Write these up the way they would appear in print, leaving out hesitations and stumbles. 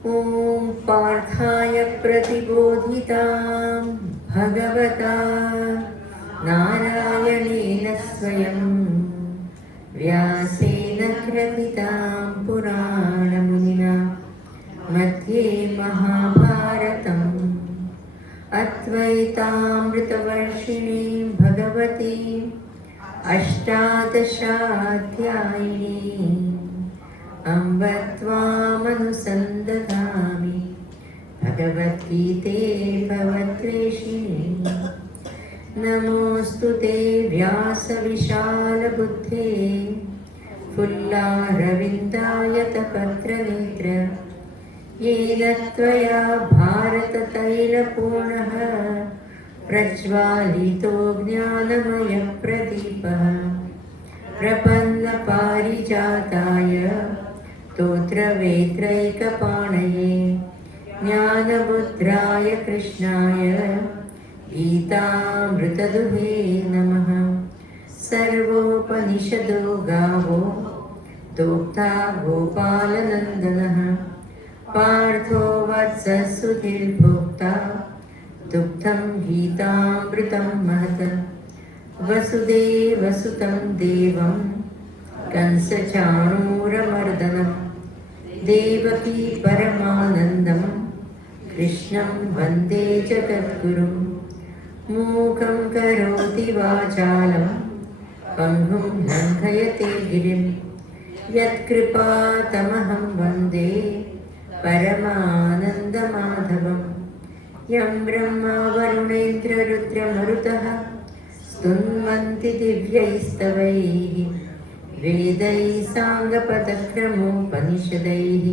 ॐ पार्थाय प्रतिबोधितां भगवता नारायणेन स्वयं व्यासेन ग्रथितां पुराणमुनिना मध्ये महाभारतम् अद्वैतामृतवर्षिणीं भगवतीं अष्टादशाध्यायिनीं अम्ब त्वामनुसन्दधामि भगवद्गीते भवद्वेषिणी। नमोऽस्तु ते व्यासविशालबुद्धे फुल्लारविन्दायतपत्रनेत्र येन त्वया भारततैलपूर्णः प्रज्वालितो ज्ञानमयप्रदीपः प्रपन्नपारिजाताय स्तोत्रवेत्रैकपाणये ज्ञानमुद्राय कृष्णाय गीतामृतदुहे नमः। सर्वोपनिषदो गावो दोग्धा गोपालनन्दनः पार्थो वत्ससुधीर्भोक्ता दुग्धं गीतामृतं महत्। वसुदेवसुतं देवं कंसचाणूरमर्दनं देवकी परमानन्दं कृष्णं वन्दे जगद्गुरुं। मूकं करोति वाचालं पङ्गुं लङ्घयते गिरिं यत्कृपातमहं वन्दे परमानन्दमाधवं। यं ब्रह्मा वरुणेन्द्ररुद्रमरुतः स्तुन्वन्ति दिव्यैस्तवैः वेदैः साङ्गपदक्रमोपनिषदैः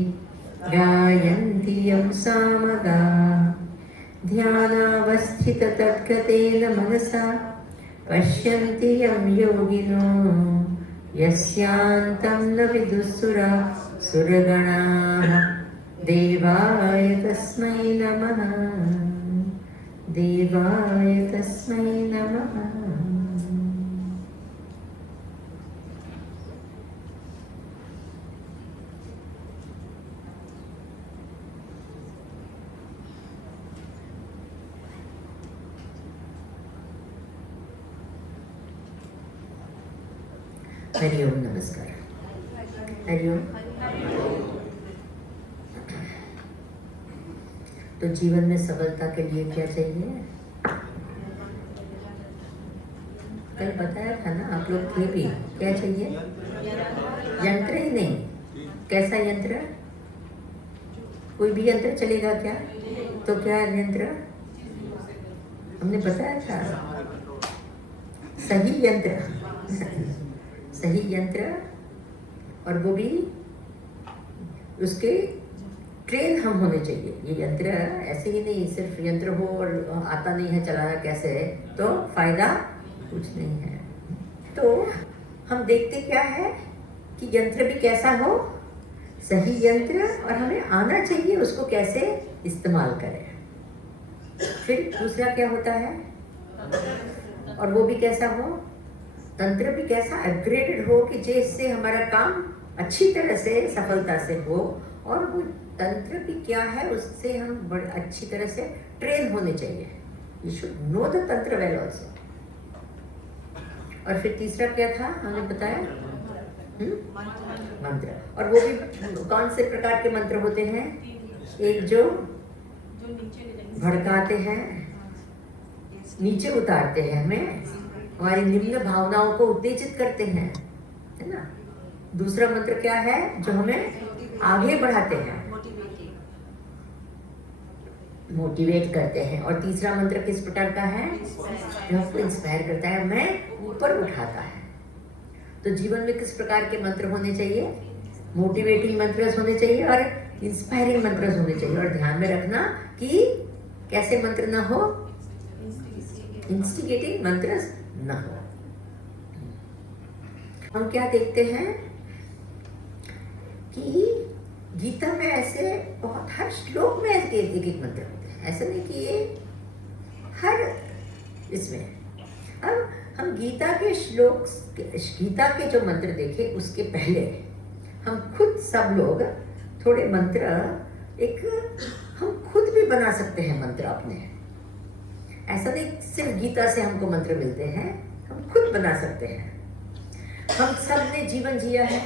गायन्ति यं सामगाः। ध्यानावस्थिततद्गतेन मनसा पश्यन्ति यं योगिनो यस्यान्तं न विदुःसुराः सुरगणाः। देवाय तस्मै नमः, देवाय तस्मै नमः। हरि ओम, नमस्कार। हरि ओम। तो जीवन में सफलता के लिए क्या चाहिए? कल बताया था ना आप लोग थे भी, क्या चाहिए? यंत्र ही नहीं। कैसा यंत्र? कोई भी यंत्र चलेगा क्या? तो क्या यंत्र? हमने बताया था, सही यंत्र। सही यंत्र, और वो भी उसके ट्रेन हम होने चाहिए। ये यंत्र ऐसे ही नहीं, सिर्फ यंत्र हो और आता नहीं है चलाना कैसे है तो फायदा कुछ नहीं है। तो हम देखते क्या है कि यंत्र भी कैसा हो, सही यंत्र, और हमें आना चाहिए उसको कैसे इस्तेमाल करें। फिर दूसरा क्या होता है, और वो भी कैसा हो, तंत्र भी कैसा अपग्रेडेड हो कि जिससे हमारा काम अच्छी तरह से सफलता से हो, और वो तंत्र भी क्या है उससे हम बड़ी अच्छी तरह से ट्रेन होने चाहिए। यू शुड नो द तंत्र वेल ऑल्सो। और फिर तीसरा क्या था हमने बताया? मंत्र। और वो भी कौन से प्रकार के मंत्र होते हैं? एक जो भड़काते हैं, नीचे उतारते हैं, हमें हमारी निम्न भावनाओं को उत्तेजित करते हैं, है ना। दूसरा मंत्र क्या है? जो हमें आगे बढ़ाते हैं, मोटिवेट करते हैं। और तीसरा मंत्र किस प्रकार का है? जो हमको इंस्पायर करता है, हमें ऊपर उठाता है। तो जीवन में किस प्रकार के मंत्र होने चाहिए? मोटिवेटिंग मंत्र होने चाहिए और इंस्पायरिंग मंत्र होने चाहिए। और ध्यान में रखना कि कैसे मंत्र ना हो, इंस्टिगेटिंग मंत्र ना हो। हम क्या देखते हैं कि गीता में ऐसे बहुत, हर श्लोक में ऐसे एक एक मंत्र होते हैं। ऐसा नहीं कि ये हर इसमें। अब हम गीता के श्लोक, गीता के जो मंत्र देखे उसके पहले हम खुद सब लोग थोड़े मंत्र एक हम खुद भी बना सकते हैं मंत्र अपने। ऐसा नहीं सिर्फ गीता से हमको मंत्र मिलते हैं, हम खुद बना सकते हैं। हम सब ने जीवन जिया है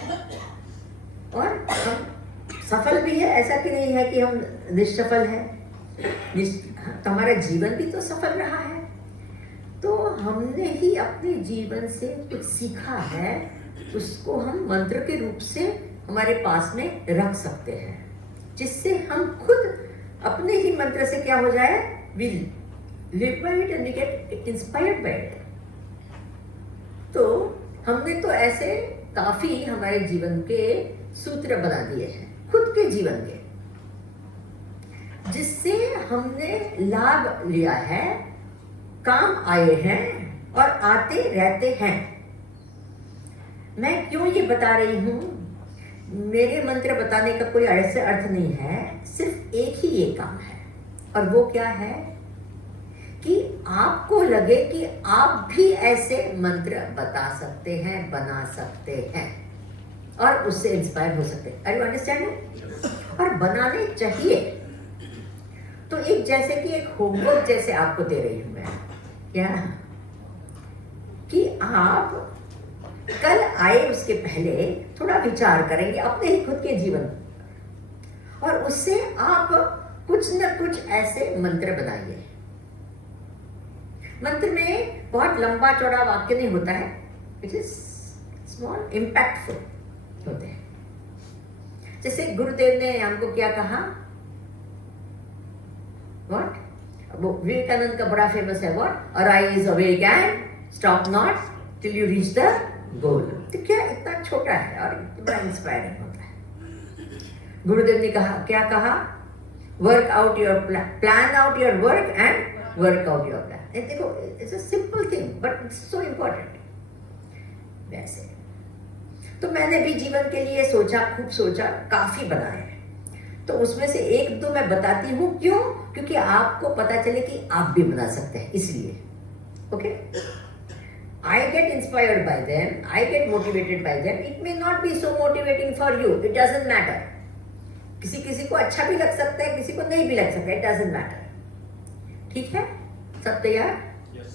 और हम सफल भी है, ऐसा कि नहीं है कि हम निष्सफल है। तो हमारा जीवन भी तो सफल रहा है, तो हमने ही अपने जीवन से कुछ सीखा है, उसको हम मंत्र के रूप से हमारे पास में रख सकते हैं, जिससे हम खुद अपने ही मंत्र से क्या हो जाए, we live by it and we get inspired by it. तो हमने तो ऐसे काफी हमारे जीवन के सूत्र बना दिए हैं, खुद के जीवन के, जिससे हमने लाभ लिया है, काम आए हैं और आते रहते हैं। मैं क्यों ये बता रही हूं, मेरे मंत्र बताने का कोई ऐसे अर्थ नहीं है, सिर्फ एक ही ये काम है, और वो क्या है कि आपको लगे कि आप भी ऐसे मंत्र बता सकते हैं, बना सकते हैं और उससे इंस्पायर हो सकते हैं। Are you understanding? और बनाने चाहिए। तो एक जैसे कि एक होमवर्क जैसे आपको दे रही हूं मैं, क्या कि आप कल आए उसके पहले थोड़ा विचार करेंगे अपने ही खुद के जीवन, और उससे आप कुछ न कुछ ऐसे मंत्र बनाइए। मंत्र में बहुत लंबा चौड़ा वाक्य नहीं होता है, इट इज स्मॉल इम्पैक्टफुल होते हैं। जैसे गुरुदेव ने हमको क्या कहा, व्हाट, वो विवेकानंद का बड़ा फेमस है, what, arise awake and stop not till you reach the goal. तो क्या इतना छोटा है और बड़ा इंस्पायरिंग होता है। गुरुदेव ने कहा, क्या कहा, work out your plan out your work and work out your plan. देखो, it's a simple thing but it's so important. वैसे तो मैंने भी जीवन के लिए सोचा, खूब सोचा, काफी बनाए हैं, तो उसमें से एक दो मैं बताती हूँ। क्यों? क्योंकि आपको पता चले कि आप भी बना सकते हैं, इसलिए। Okay, I get inspired by them, I get motivated by them. It may not be so motivating for you, it doesn't matter. किसी किसी को अच्छा भी लग सकता है, किसी को नहीं भी लग सकता है, it doesn't matter. ठीक है, सब तैयार? Yes.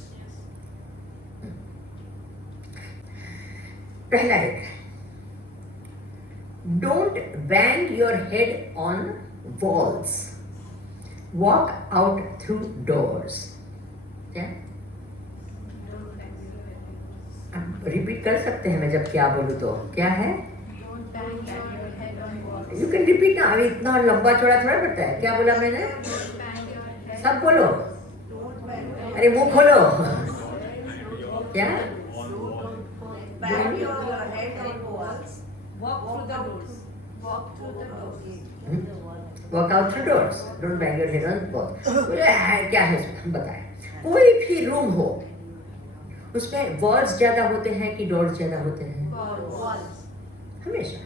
पहला है, don't bang your head on walls, walk out through doors. क्या? रिपीट कर सकते हैं मैं जब क्या बोलूं तो, क्या है? यू कैन रिपीट ना, अभी इतना लंबा चौड़ा थोड़ा पड़ता है। क्या बोला मैंने? सब बोलो, अरे मुंह खोलो। क्या? Walk out through doors, don't bang your head on walls. क्या है इसमें, बताएं। कोई भी रूम हो, उसमें वॉल्स ज्यादा होते हैं कि डोर्स ज्यादा होते हैं? वॉल्स। हमेशा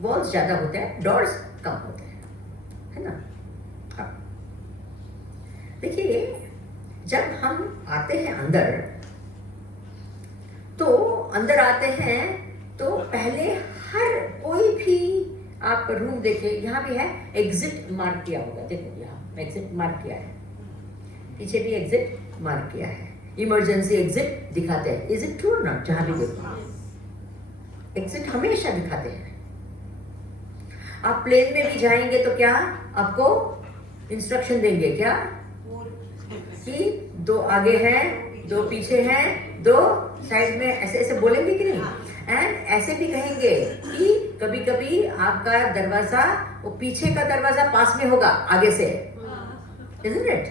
वॉल्स ज्यादा होते हैं, डोर्स कम होते हैं, है ना? हाँ, देखिए, जब हम आते हैं अंदर, तो अंदर आते हैं तो पहले हर कोई भी आप रूम देखिए, यहाँ भी है एग्जिट मार्क किया होगा, देखो यहाँ एग्जिट मार्क किया है, पीछे भी एग्जिट मार्क किया है, इमरजेंसी एग्जिट दिखाते हैं। इज इट ट्रू ना? जहां भी देखो एग्जिट हमेशा दिखाते हैं। आप प्लेन में भी जाएंगे तो क्या आपको इंस्ट्रक्शन देंगे, क्या कि दो आगे हैं, दो पीछे हैं, दो साइड में, ऐसे ऐसे बोलेंगे कि नहीं? एंड ऐसे भी कहेंगे कि कभी कभी आपका दरवाजा, वो पीछे का दरवाजा पास में होगा आगे से, isn't it?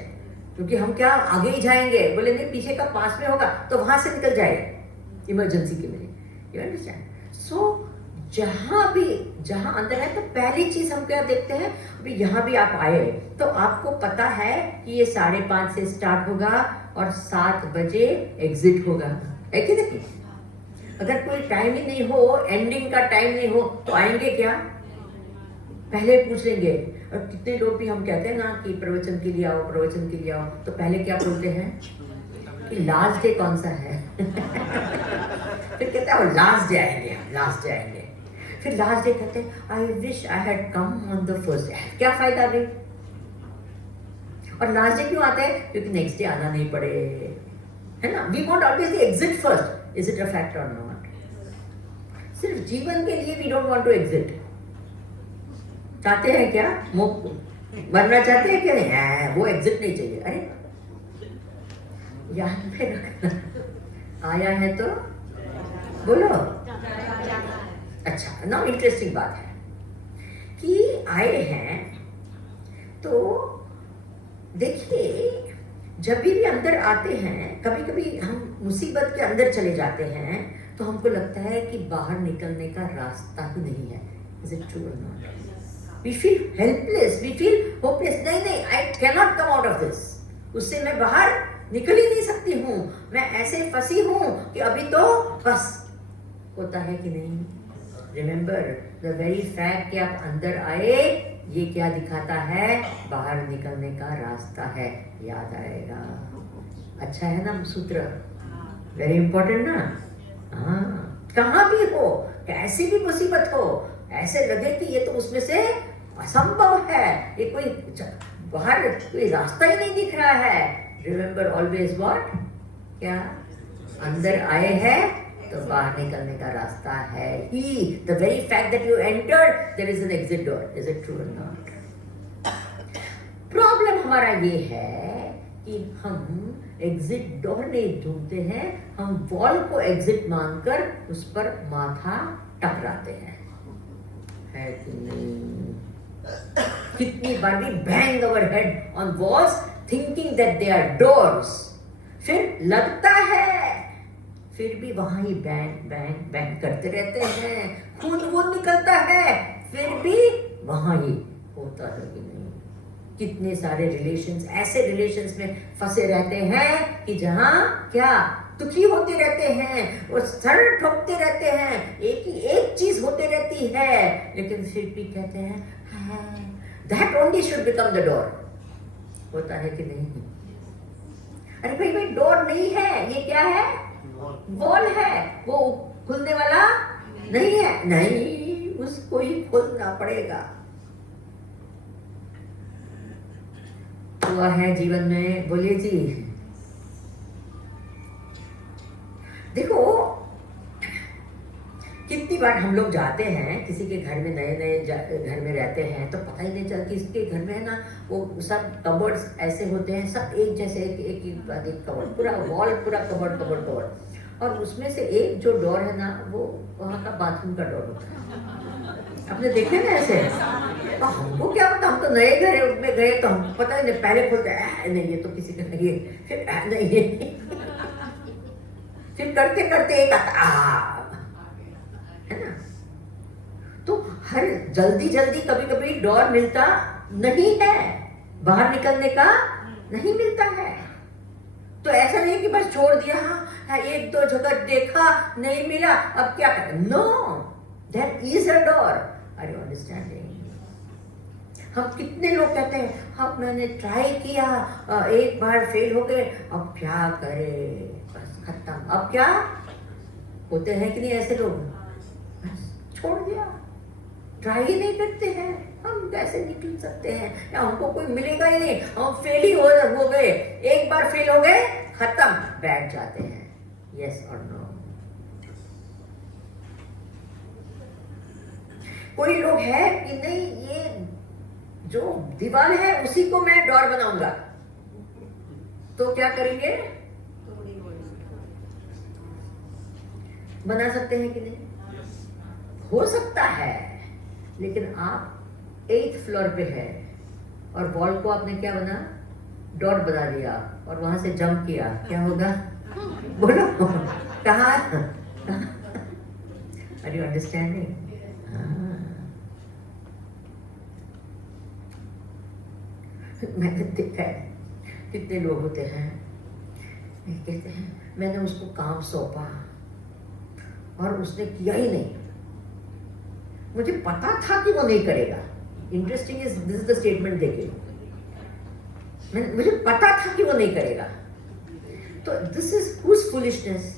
क्योंकि हम क्या आगे ही जाएंगे, बोलेंगे पीछे का पास में होगा तो वहां से निकल जाएगा इमरजेंसी के लिए। You understand? सो जहां अंदर है तो पहली चीज हम क्या देखते हैं, अभी यहाँ भी आप आए तो आपको पता है कि ये 5:30 से स्टार्ट होगा और 7 बजे एग्जिट होगा, है कि नहीं? अगर कोई टाइम ही नहीं हो, एंडिंग का टाइम नहीं हो, तो आएंगे क्या? पहले पूछ लेंगे। और कितने लोग भी हम कहते हैं ना कि प्रवचन के लिए आओ, प्रवचन के लिए आओ, तो पहले क्या बोलते हैं कि लास्ट डे कौन सा है? फिर कहते हैं लास्ट डे आएंगे, लास्ट डे आएंगे। फिर लास्ट डे कहते हैं I wish I had come on the first day. क्या फायदा भाई? और लास्ट डे क्यों आते हैं? क्योंकि नेक्स्ट डे आना नहीं पड़े, है ना। We want always the exit first. Is it a fact और नॉट? सिर्फ जीवन के लिए we don't want to exit. चाहते हैं क्या? मरना चाहते हैं क्या? नहीं, वो एग्जिट नहीं चाहिए। अरे याद में रखना, आया है तो बोलो। अच्छा, ना इंटरेस्टिंग बात है कि आए हैं तो देखिए, जब भी अंदर आते हैं, कभी कभी हम मुसीबत के अंदर चले जाते हैं तो हमको लगता है कि बाहर निकलने का रास्ता ही नहीं है। इज इट ट्रू और not? We feel helpless, we feel hopeless. नहीं नहीं, I can not come out of this. उससे मैं बाहर निकल ही नहीं सकती हूँ, मैं ऐसे फंसी हूँ कि अभी तो बस। होता है कि नहीं? रिमेंबर द वेरी फैक्ट कि आप अंदर आए, ये क्या दिखाता है? बाहर निकलने का रास्ता है। याद आएगा। अच्छा है ना सूत्र? वेरी इंपॉर्टेंट ना। हाँ, कहाँ भी हो, कैसी भी मुसीबत हो, ऐसे लगे कि ये तो उसमें से असंभव है, ये कोई बाहर कोई रास्ता ही नहीं दिख रहा है। Remember always what? क्या? अंदर आए हैं तो बाहर निकलने का रास्ता है ही। The very fact that you entered, there is an exit door. Is it true और नॉट? प्रॉब्लम हमारा ये है कि हम एग्जिट डोर नहीं ढूंढते हैं, हम वॉल को एग्जिट मानकर उस पर माथा टकराते हैं। है कि नहीं? कितनी बार we bang our head on walls thinking that they are doors. फिर लगता है, फिर भी वहां ही बैंग बैंग बैंग करते रहते हैं, खून वून निकलता है, फिर भी वहां ही होता है कि नहीं? कितने सारे रिलेशंस, ऐसे रिलेशंस में फंसे रहते हैं कि जहां क्या दुखी होते रहते हैं, वो सर ठोकते रहते हैं, एक ही एक चीज होते रहती है, लेकिन फिर भी कहते हैं that only should become the door. होता है कि नहीं? अरे भाई भाई, डोर नहीं है, ये क्या है? वॉल है, वो खुलने वाला नहीं है। नहीं, उसको ही खोलना पड़ेगा। हुआ है जीवन में, बोलिए जी। देखो, कितनी बार हम लोग जाते हैं किसी के घर में, नए नए घर में रहते हैं तो पता ही नहीं चलता कि इसके घर में है ना, वो सब कबर्ड्स ऐसे होते हैं, सब एक जैसे, एक कबर्ड, पूरा वॉल, पूरा कबर्ड, और उसमें से एक जो डोर है ना, वो वहाँ का बाथरूम का डोर होता है। आपने देखे ना ऐसे? तो हमको क्या पता, हम तो नए घर में गए तो हम पता ही नहीं, पहले खोलते नहीं ये तो किसी का नहीं है, फिर नहीं फिर करते करते एक आता, है ना। तो हर जल्दी जल्दी कभी कभी डोर मिलता नहीं है, बाहर निकलने का नहीं मिलता है। तो ऐसा नहीं कि बस छोड़ दिया, हाँ एक दो जगह देखा नहीं मिला, अब क्या करें? No, there is a door. Are you understanding? हम कितने लोग कहते हैं हाँ मैंने ट्राई किया, एक बार फेल हो गए, अब क्या करें, बस खत्म, अब क्या? होते हैं कि नहीं ऐसे लोग? बस छोड़ दिया, ट्राई ही नहीं करते हैं। हम कैसे निकल सकते हैं? या हमको कोई मिलेगा ही नहीं, हम फेल ही हो गए, एक बार फेल हो गए, खत्म, बैठ जाते हैं। यस और नो? कोई लोग है कि नहीं, ये जो दीवार है उसी को मैं डोर बनाऊंगा, तो क्या करेंगे? बना सकते हैं कि नहीं? हो सकता है, लेकिन आप 8th फ्लोर पे है और वॉल को आपने क्या बना? डोर बना दिया और वहां से जंप किया, क्या होगा? बोलो कहाँ? Are you understanding? मैंने देखा है कितने लोग होते हैं, कहते हैं मैंने उसको काम सौंपा और उसने किया ही नहीं, मुझे पता था कि वो नहीं करेगा। Interesting is this is the statement, देखिए, मुझे पता था कि वो नहीं करेगा। तो this is whose foolishness,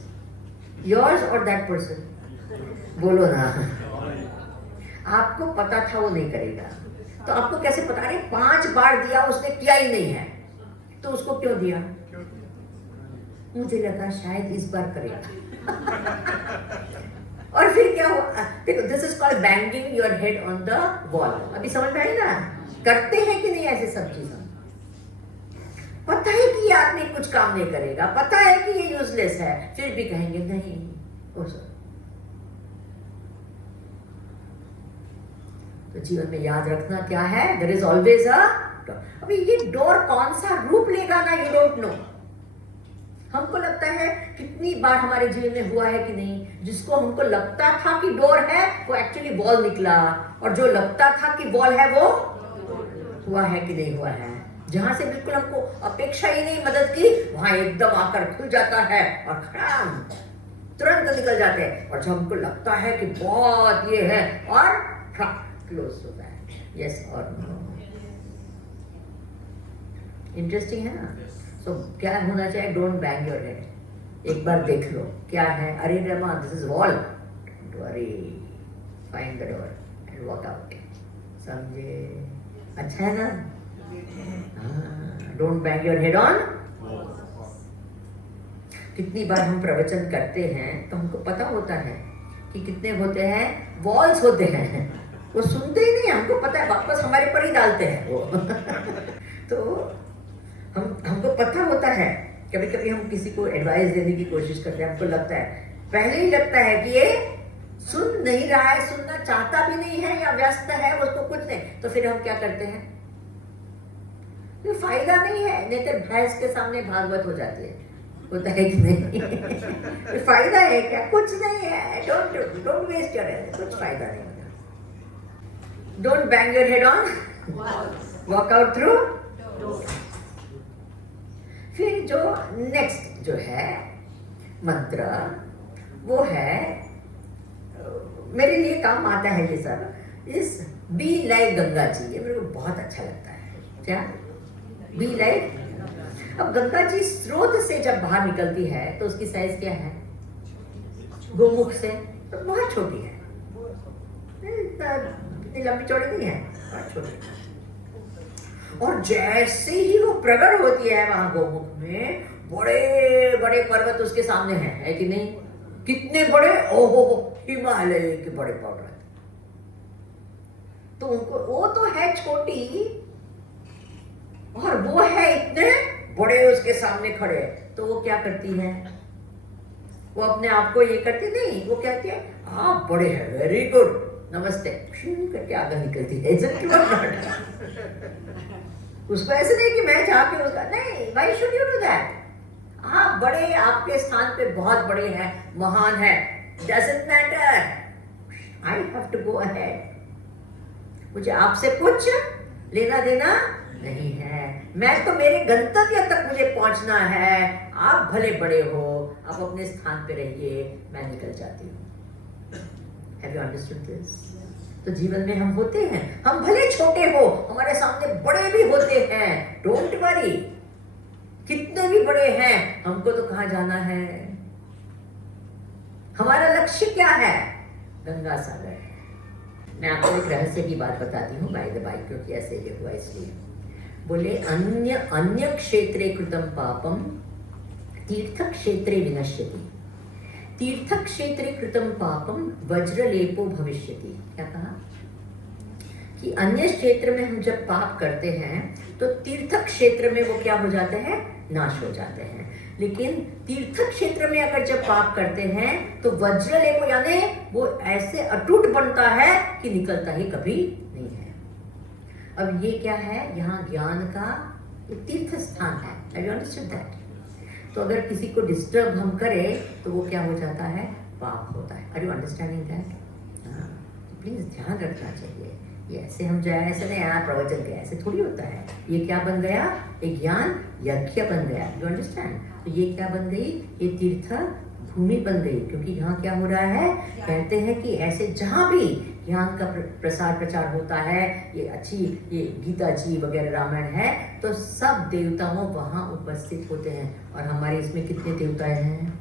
yours और दैट पर्सन? बोलो ना। आपको पता था वो नहीं करेगा, तो आपको कैसे पता? अरे 5 बार दिया उसने किया ही नहीं है, तो उसको क्यों दिया? मुझे लगा शायद इस बार करेगा। और फिर क्या हुआ? देखो, this is called banging your head on the wall. अभी समझ में आई ना? करते हैं कि नहीं ऐसे सब चीजें? पता है कि ये आदमी कुछ काम नहीं करेगा, पता है कि ये यूजलेस है, फिर भी कहेंगे नहीं। ओ सर, तो जीवन में याद रखना क्या है? There is always a door. अभी ये डोर कौन सा रूप लेगा ना, यू डोंट नो। हमको लगता है, कितनी बार हमारे जीवन में हुआ है कि नहीं, जिसको हमको लगता था कि डोर है वो एक्चुअली वॉल निकला, और जो लगता था कि वॉल है वो हुआ है कि नहीं हुआ है। जहां से बिल्कुल हमको अपेक्षा ही नहीं मदद की, वहां एकदम आकर खुल जाता है और खड़ाम तुरंत निकल जाते हैं। और जब हमको लगता है कि बहुत ये है, और क्लोज होता है। यस और नो? इंटरेस्टिंग है ना? सो क्या होना चाहिए? Don't bang your head. एक बार देख लो क्या है। अरे Rama, this is wall, don't worry, find the door and walk out. समझे? अच्छा है ना? Don't bang your head on. कितनी बार हम प्रवचन करते हैं तो हमको पता होता है कि कितने होते हैं वॉल्स होते हैं, वो सुनते ही नहीं, हमको पता है, वापस हमारे पर ही डालते हैं वो। तो हमको पता होता है। कभी कभी हम किसी को एडवाइस देने की कोशिश करते हैं, हमको लगता है, पहले ही लगता है कि ये सुन नहीं रहा है, सुनना चाहता भी नहीं है, या व्यस्त है, उसको कुछ नहीं, तो फिर हम क्या करते हैं? तो फायदा नहीं है, नहीं तो भैंस के सामने भागवत हो जाती है। होता है कि नहीं? तो फायदा है क्या? कुछ नहीं है। डोंट वेस्ट योर एनर्जी, कुछ फायदा नहीं होता। Don't bang your head on, walk out through. फिर जो नेक्स्ट जो है मंत्र, वो है, मेरे लिए काम आता है ये सब। इस बी लाइक गंगा जी, ये मेरे को बहुत अच्छा लगता है। क्या? Be like. अब गंगा जी स्रोत से जब बाहर निकलती है तो उसकी साइज क्या है? गोमुख से तो बहुत छोटी है, इतनी लंबी चौड़ी नहीं है, बहुत छोटी। और जैसे ही वो प्रकट होती है वहां गोमुख में, बड़े बड़े पर्वत उसके सामने हैं, है कि नहीं? कितने बड़े? ओहो, हिमालय के बड़े पर्वत। तो उनको, वो तो है छोटी, और वो है इतने बड़े उसके सामने खड़े। तो वो क्या करती है? वो अपने आप को ये करती नहीं, वो कहती है आप बड़े हैं, वेरी गुड, नमस्ते करके आगे निकलती है। उसको ऐसे नहीं कि मैं जाके उसका, नहीं, why should you do that? आप बड़े, आपके स्थान पे बहुत बड़े हैं, महान है, doesn't matter, I have to go ahead. मुझे आपसे कुछ लेना देना नहीं है, मैं तो मेरे गंतव्य तक मुझे पहुंचना है। आप भले बड़े हो, आप अपने स्थान पे रहिए, मैं निकल जाती हूँ। Have you understood this? तो जीवन में हम होते हैं, हम भले छोटे हो, हमारे सामने बड़े भी होते हैं। डोंट वरी, कितने भी बड़े हैं, हमको तो कहाँ जाना है? हमारा लक्ष्य क्या है? गंगा सागर। मैं आपको एक रहस्य की बात बताती हूँ बाय द बाय, क्योंकि ऐसे ये हुआ इसलिए। बोले अन्य क्षेत्रे कृतं पापम तीर्थ क्षेत्रे विनश्यति। तीर्थ क्षेत्रे कृतं पापम वज्रलेपो भविष्यति। क्या कहा? कि अन्य क्षेत्र में हम जब पाप करते हैं तो तीर्थ क्षेत्र में वो क्या हो जाते हैं? नाश हो जाते हैं। लेकिन तीर्थ क्षेत्र में अगर जब पाप करते हैं तो वज्रलेपो, यानी वो ऐसे अटूट बनता है कि निकलता ही कभी नहीं है। अब ये क्या है? यहाँ ज्ञान का एक तीर्थ स्थान है। Have you understood that? तो अगर किसी को डिस्टर्ब हम करें तो वो क्या हो जाता है? पाप होता है। Are you understanding that? हाँ, तो प्लीज ध्यान रखना चाहिए। ये ऐसे हम जाए, ऐसे नहीं यार प्रवचन के, ऐसे थोड़ी होता है। ये क्या बन गया? एक ज्ञान यज्ञ बन गया। You understand? तो ये क्या बन गई? ये तीर्थ भूमि बन गई। क्योंकि यहाँ क्या हो रहा है? कहते हैं कि ऐसे जहाँ भी ज्ञान का प्रसार प्रचार होता है, ये अच्छी, ये गीता जी वगैरह रामायण है, तो सब देवताओं वहाँ उपस्थित होते हैं। और हमारे इसमें कितने देवताएं हैं?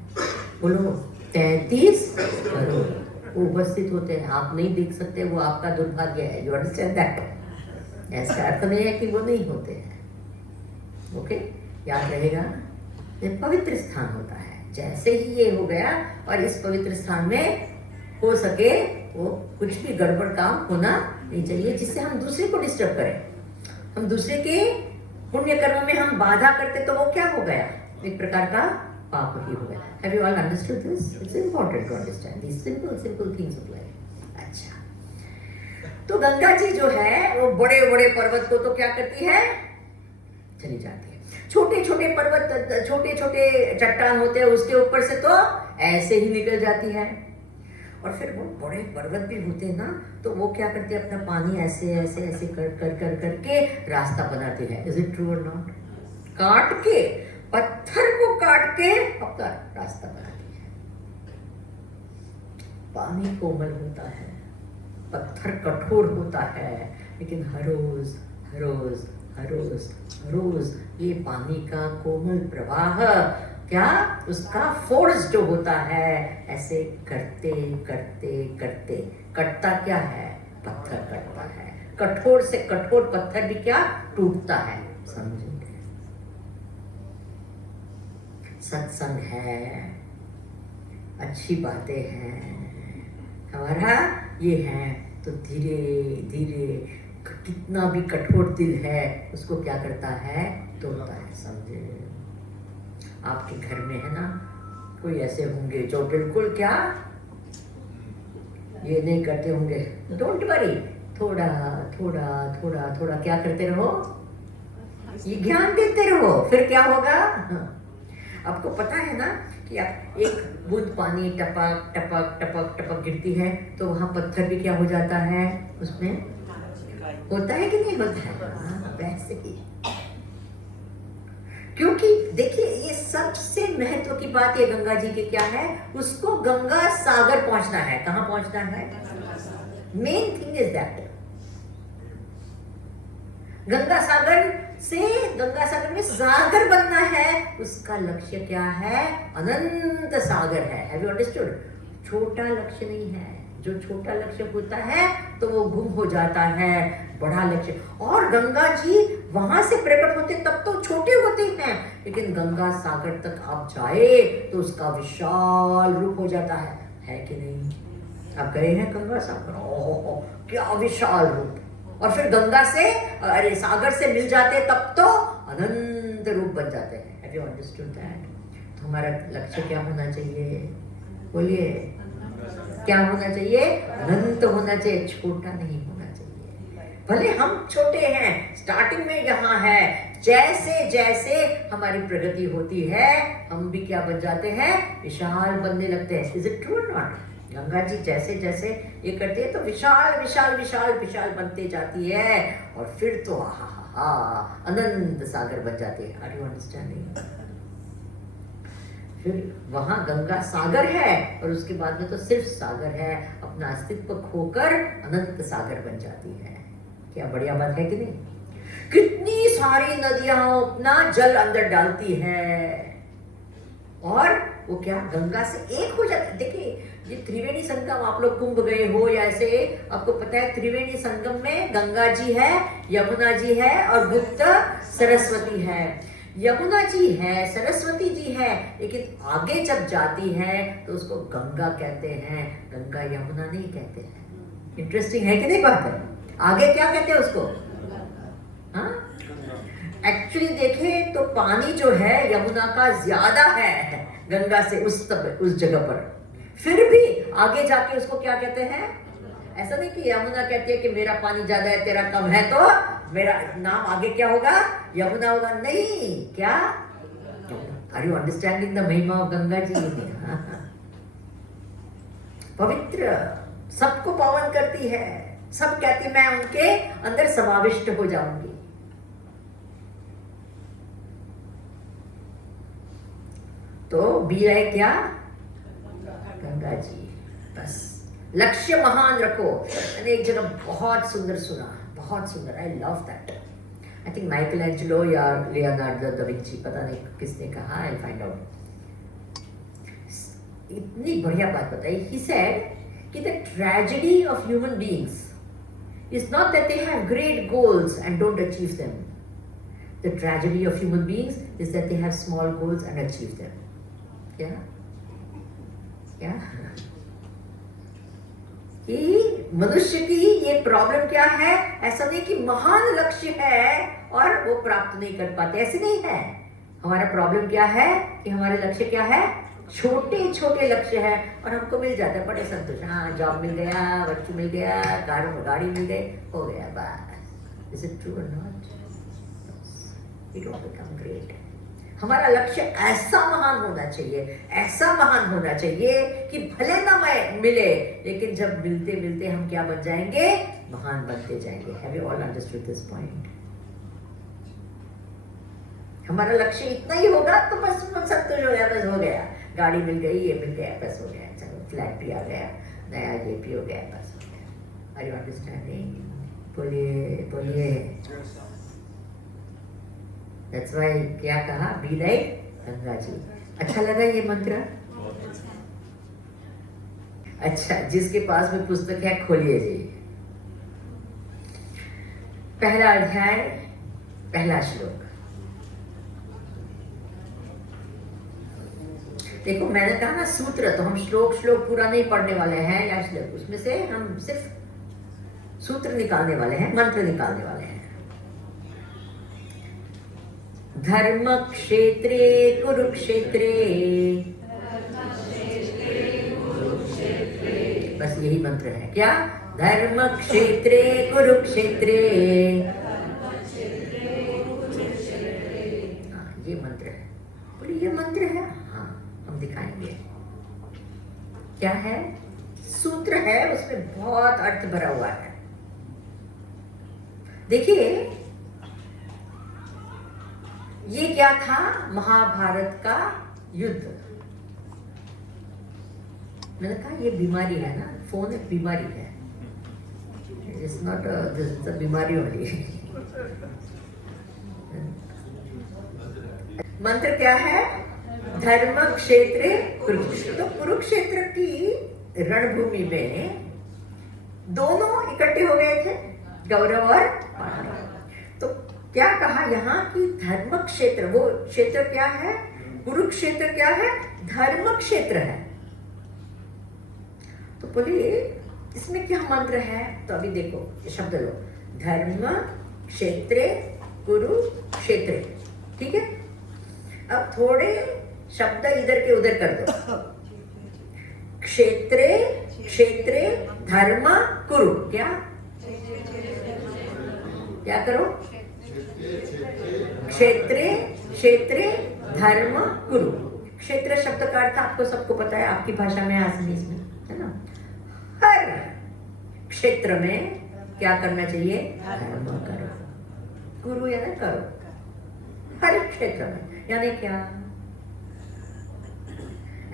बोलो, 33 करोड़। वो उपस्थित होते हैं, आप नहीं देख सकते, वो आपका दुर्भाग्य है। You understand that? ऐसा अर्थ नहीं है कि वो नहीं होते हैं। ओके, याद रहेगा, ये पवित्र स्थान होता है। जैसे ही ये हो गया, और इस पवित्र स्थान में हो सके वो कुछ भी गड़बड़ काम होना नहीं चाहिए जिससे हम दूसरे को डिस्टर्ब करें। हम दूसरे के पुण्य कर्म में हम बाधा करते तो वो क्या हो गया? एक प्रकार का पाप ही हो गया। Have you all understood this? It's important to understand these simple things of life. अच्छा, तो गंगा जी जो है वो बड़े बड़े पर्वत को तो क्या करती है? चली जाती है। छोटे छोटे पर्वत, छोटे छोटे चट्टान होते हैं, उसके ऊपर से तो ऐसे ही निकल जाती है। और फिर वो बड़े पर्वत भी होते हैं ना, तो वो क्या करते हैं? अपना पानी ऐसे ऐसे ऐसे कर कर कर करके रास्ता बनाते हैं। इज इट ट्रू और नॉट? काट के, पत्थर को काट के अपना रास्ता बनाती है। पानी कोमल होता है, पत्थर कठोर होता है, लेकिन हर रोज हर रोज हर रोज हर रोज ये पानी का कोमल प्रवाह क्या, उसका फोर्स जो होता है, ऐसे करते करते करते कटता क्या है? पत्थर कटता है। कठोर से कठोर पत्थर भी क्या टूटता है। समझेंगे? सत्संग है, अच्छी बातें हैं, हमारा ये है, तो धीरे धीरे कितना भी कठोर दिल है उसको क्या करता है? तोड़ता है। समझे? आपके घर में है ना कोई ऐसे होंगे जो बिल्कुल क्या ये नहीं करते होंगे। डोंट वरी, थोड़ा थोड़ा थोड़ा थोड़ा क्या करते रहो, ये ज्ञान देते रहो, फिर क्या होगा? आपको पता है ना कि आप एक बूंद पानी टपक टपक टपक टपक गिरती है तो वहां पत्थर भी क्या हो जाता है? उसमें होता है कि नहीं होता है? वैसे ही, क्योंकि देखिए ये सबसे महत्व की बात ये गंगा जी की क्या है? उसको गंगा सागर पहुंचना है। कहां पहुंचना है? Main thing is that Ganga Sagar में सागर बनना है। उसका लक्ष्य क्या है? अनंत सागर है। Have you understood? छोटा लक्ष्य नहीं है। जो छोटा लक्ष्य होता है तो वो गुम हो जाता है। बड़ा लक्ष्य, और गंगा जी वहां से प्रकट होते तब तो छोटे होते हैं, लेकिन गंगा सागर तक आप जाए तो उसका विशाल रूप हो जाता है कि नहीं? आप गए हैं गंगा सागर? ओह क्या विशाल रूप! और फिर गंगा से अरे सागर से मिल जाते तब तो अनंत रूप बन जाते हैं। Have you understood that? तो हमारा लक्ष्य क्या होना चाहिए? बोलिए, क्या होना चाहिए? अनंत होना चाहिए, छोटा नहीं होना चाहिए। भले हम छोटे हैं, स्टार्टिंग में यहाँ है, जैसे जैसे हमारी प्रगति होती है हम भी क्या बन जाते हैं? विशाल बनने लगते हैं। इज इट ट्रू और नॉट? गंगा जी जैसे जैसे ये करते हैं तो विशाल विशाल विशाल विशाल बनते जाती है, और फिर तो अनंत सागर बन जाते हैं। Are you understanding? फिर वहां गंगा सागर है और उसके बाद में तो सिर्फ सागर है, अपना अस्तित्व खोकर अनंत सागर बन जाती है। क्या बढ़िया बात है कि नहीं? कितनी सारी नदियां अपना जल अंदर डालती है और वो क्या गंगा से एक हो जाती है। देखिए ये त्रिवेणी संगम, आप लोग कुंभ गए हो या ऐसे, आपको पता है त्रिवेणी संगम में गंगा जी है, यमुना जी है और गुप्त सरस्वती है। यमुना जी है, सरस्वती जी है, लेकिन आगे जब जाती है तो उसको गंगा कहते हैं, गंगा यमुना नहीं कहते हैं। इंटरेस्टिंग है कि नहीं बात है? आगे क्या कहते हैं उसको? हाँ, एक्चुअली देखें तो पानी जो है यमुना का ज्यादा है गंगा से उस जगह पर, फिर भी आगे जाके उसको क्या कहते हैं? ऐसा नहीं कि यमुना कहती है कि मेरा पानी ज्यादा है तेरा कम है तो मेरा नाम आगे क्या होगा? यमुना होगा। नहीं, क्या? आर यू अंडरस्टैंडिंग द महिमा ऑफ गंगा जी? पवित्र, सबको पावन करती है, सब कहती मैं उनके अंदर समाविष्ट हो जाऊंगी। तो बी है क्या? गंगा जी। बस लक्ष्य महान रखो। मैंने एक जगह बहुत सुंदर सुना, बहुत सुंदर, I love that. I think Michael Angelo या लियोनार्डो दा विंची, पता नहीं किसने कहा, आई फाइंड आउट। इतनी बढ़िया बात बताई। ही सेड कि the tragedy of human beings is not that they have great goals and don't achieve them. The tragedy of human beings is that they have small goals and achieve them. क्या क्या कि मनुष्य की ये problem क्या है? ऐसा नहीं कि महान लक्ष्य है और वो प्राप्त नहीं कर पाते, ऐसे नहीं है. हमारा प्रॉब्लम क्या है कि हमारे लक्ष्य क्या है? छोटे छोटे लक्ष्य है और हमको मिल जाता है बड़े संतोष. हाँ, जॉब मिल गया, बच्चों मिल गया, गाड़ी मिल गई, हो गया बस. इज इट ट्रू और not? It will become great. हमारा लक्ष्य ऐसा महान होना चाहिए, ऐसा महान होना चाहिए कि भले ना मिले, लेकिन जब मिलते मिलते हम क्या बन जाएंगे? महान बनते जाएंगे. Have you all understood this point? हमारा लक्ष्य इतना ही होगा तो बस संतोष हो गया, बस हो गया. गाड़ी मिल गई, ये मिल गया, बस हो गया. चलो फ्लैट भी आ गया, नया ये भी हो गया, बस हो गया. Are you understanding? बोलिए बोलिए. That's why क्या कहा? Be like Ganga ji. अच्छा लगा ये मंत्र? अच्छा, जिसके पास में पुस्तक है खोलिए जी. पहला अध्याय, पहला श्लोक. देखो, मैंने कहा ना सूत्र, तो हम श्लोक पूरा नहीं पढ़ने वाले हैं, या श्लोक उसमें से हम सिर्फ सूत्र निकालने वाले हैं, मंत्र निकालने वाले हैं. धर्म क्षेत्रे कुरुक्षेत्रे, बस यही मंत्र है. क्या? धर्म क्षेत्रे कुरुक्षेत्रे. हाँ, ये मंत्र है. बोले ये मंत्र है? हाँ, हम दिखाएंगे. क्या है? सूत्र है, उसमें बहुत अर्थ भरा हुआ है. देखिए, ये क्या था? महाभारत का युद्ध. मैंने कहा ये बीमारी है ना, फोन एक बीमारी है. इट्स नॉट दिस बीमारी ओनली. मंत्र क्या है? धर्म क्षेत्र कुरुक्षेत्र. तो कुरुक्षेत्र की रणभूमि में दोनों इकट्ठे हो गए थे, कौरव और पांडव. तो क्या कहा यहाँ कि धर्म क्षेत्र, वो क्षेत्र क्या है? कुरुक्षेत्र क्या है? धर्म क्षेत्र है. तो बोलिए इसमें क्या मंत्र है? तो अभी देखो ये शब्द लो, धर्म क्षेत्र कुरुक्षेत्र. ठीक है, अब थोड़े शब्द इधर के उधर कर दो. क्षेत्रे क्षेत्रे धर्म कुरु. क्या क्या करो? क्षेत्रे क्षेत्रे धर्म कुरु. क्षेत्र शब्द का अर्थ आपको सबको पता है, आपकी भाषा में, आसानी में, है ना? हर क्षेत्र में क्या करना चाहिए? धर्म करो. गुरु यानी करो, हर क्षेत्र में. यानी क्या?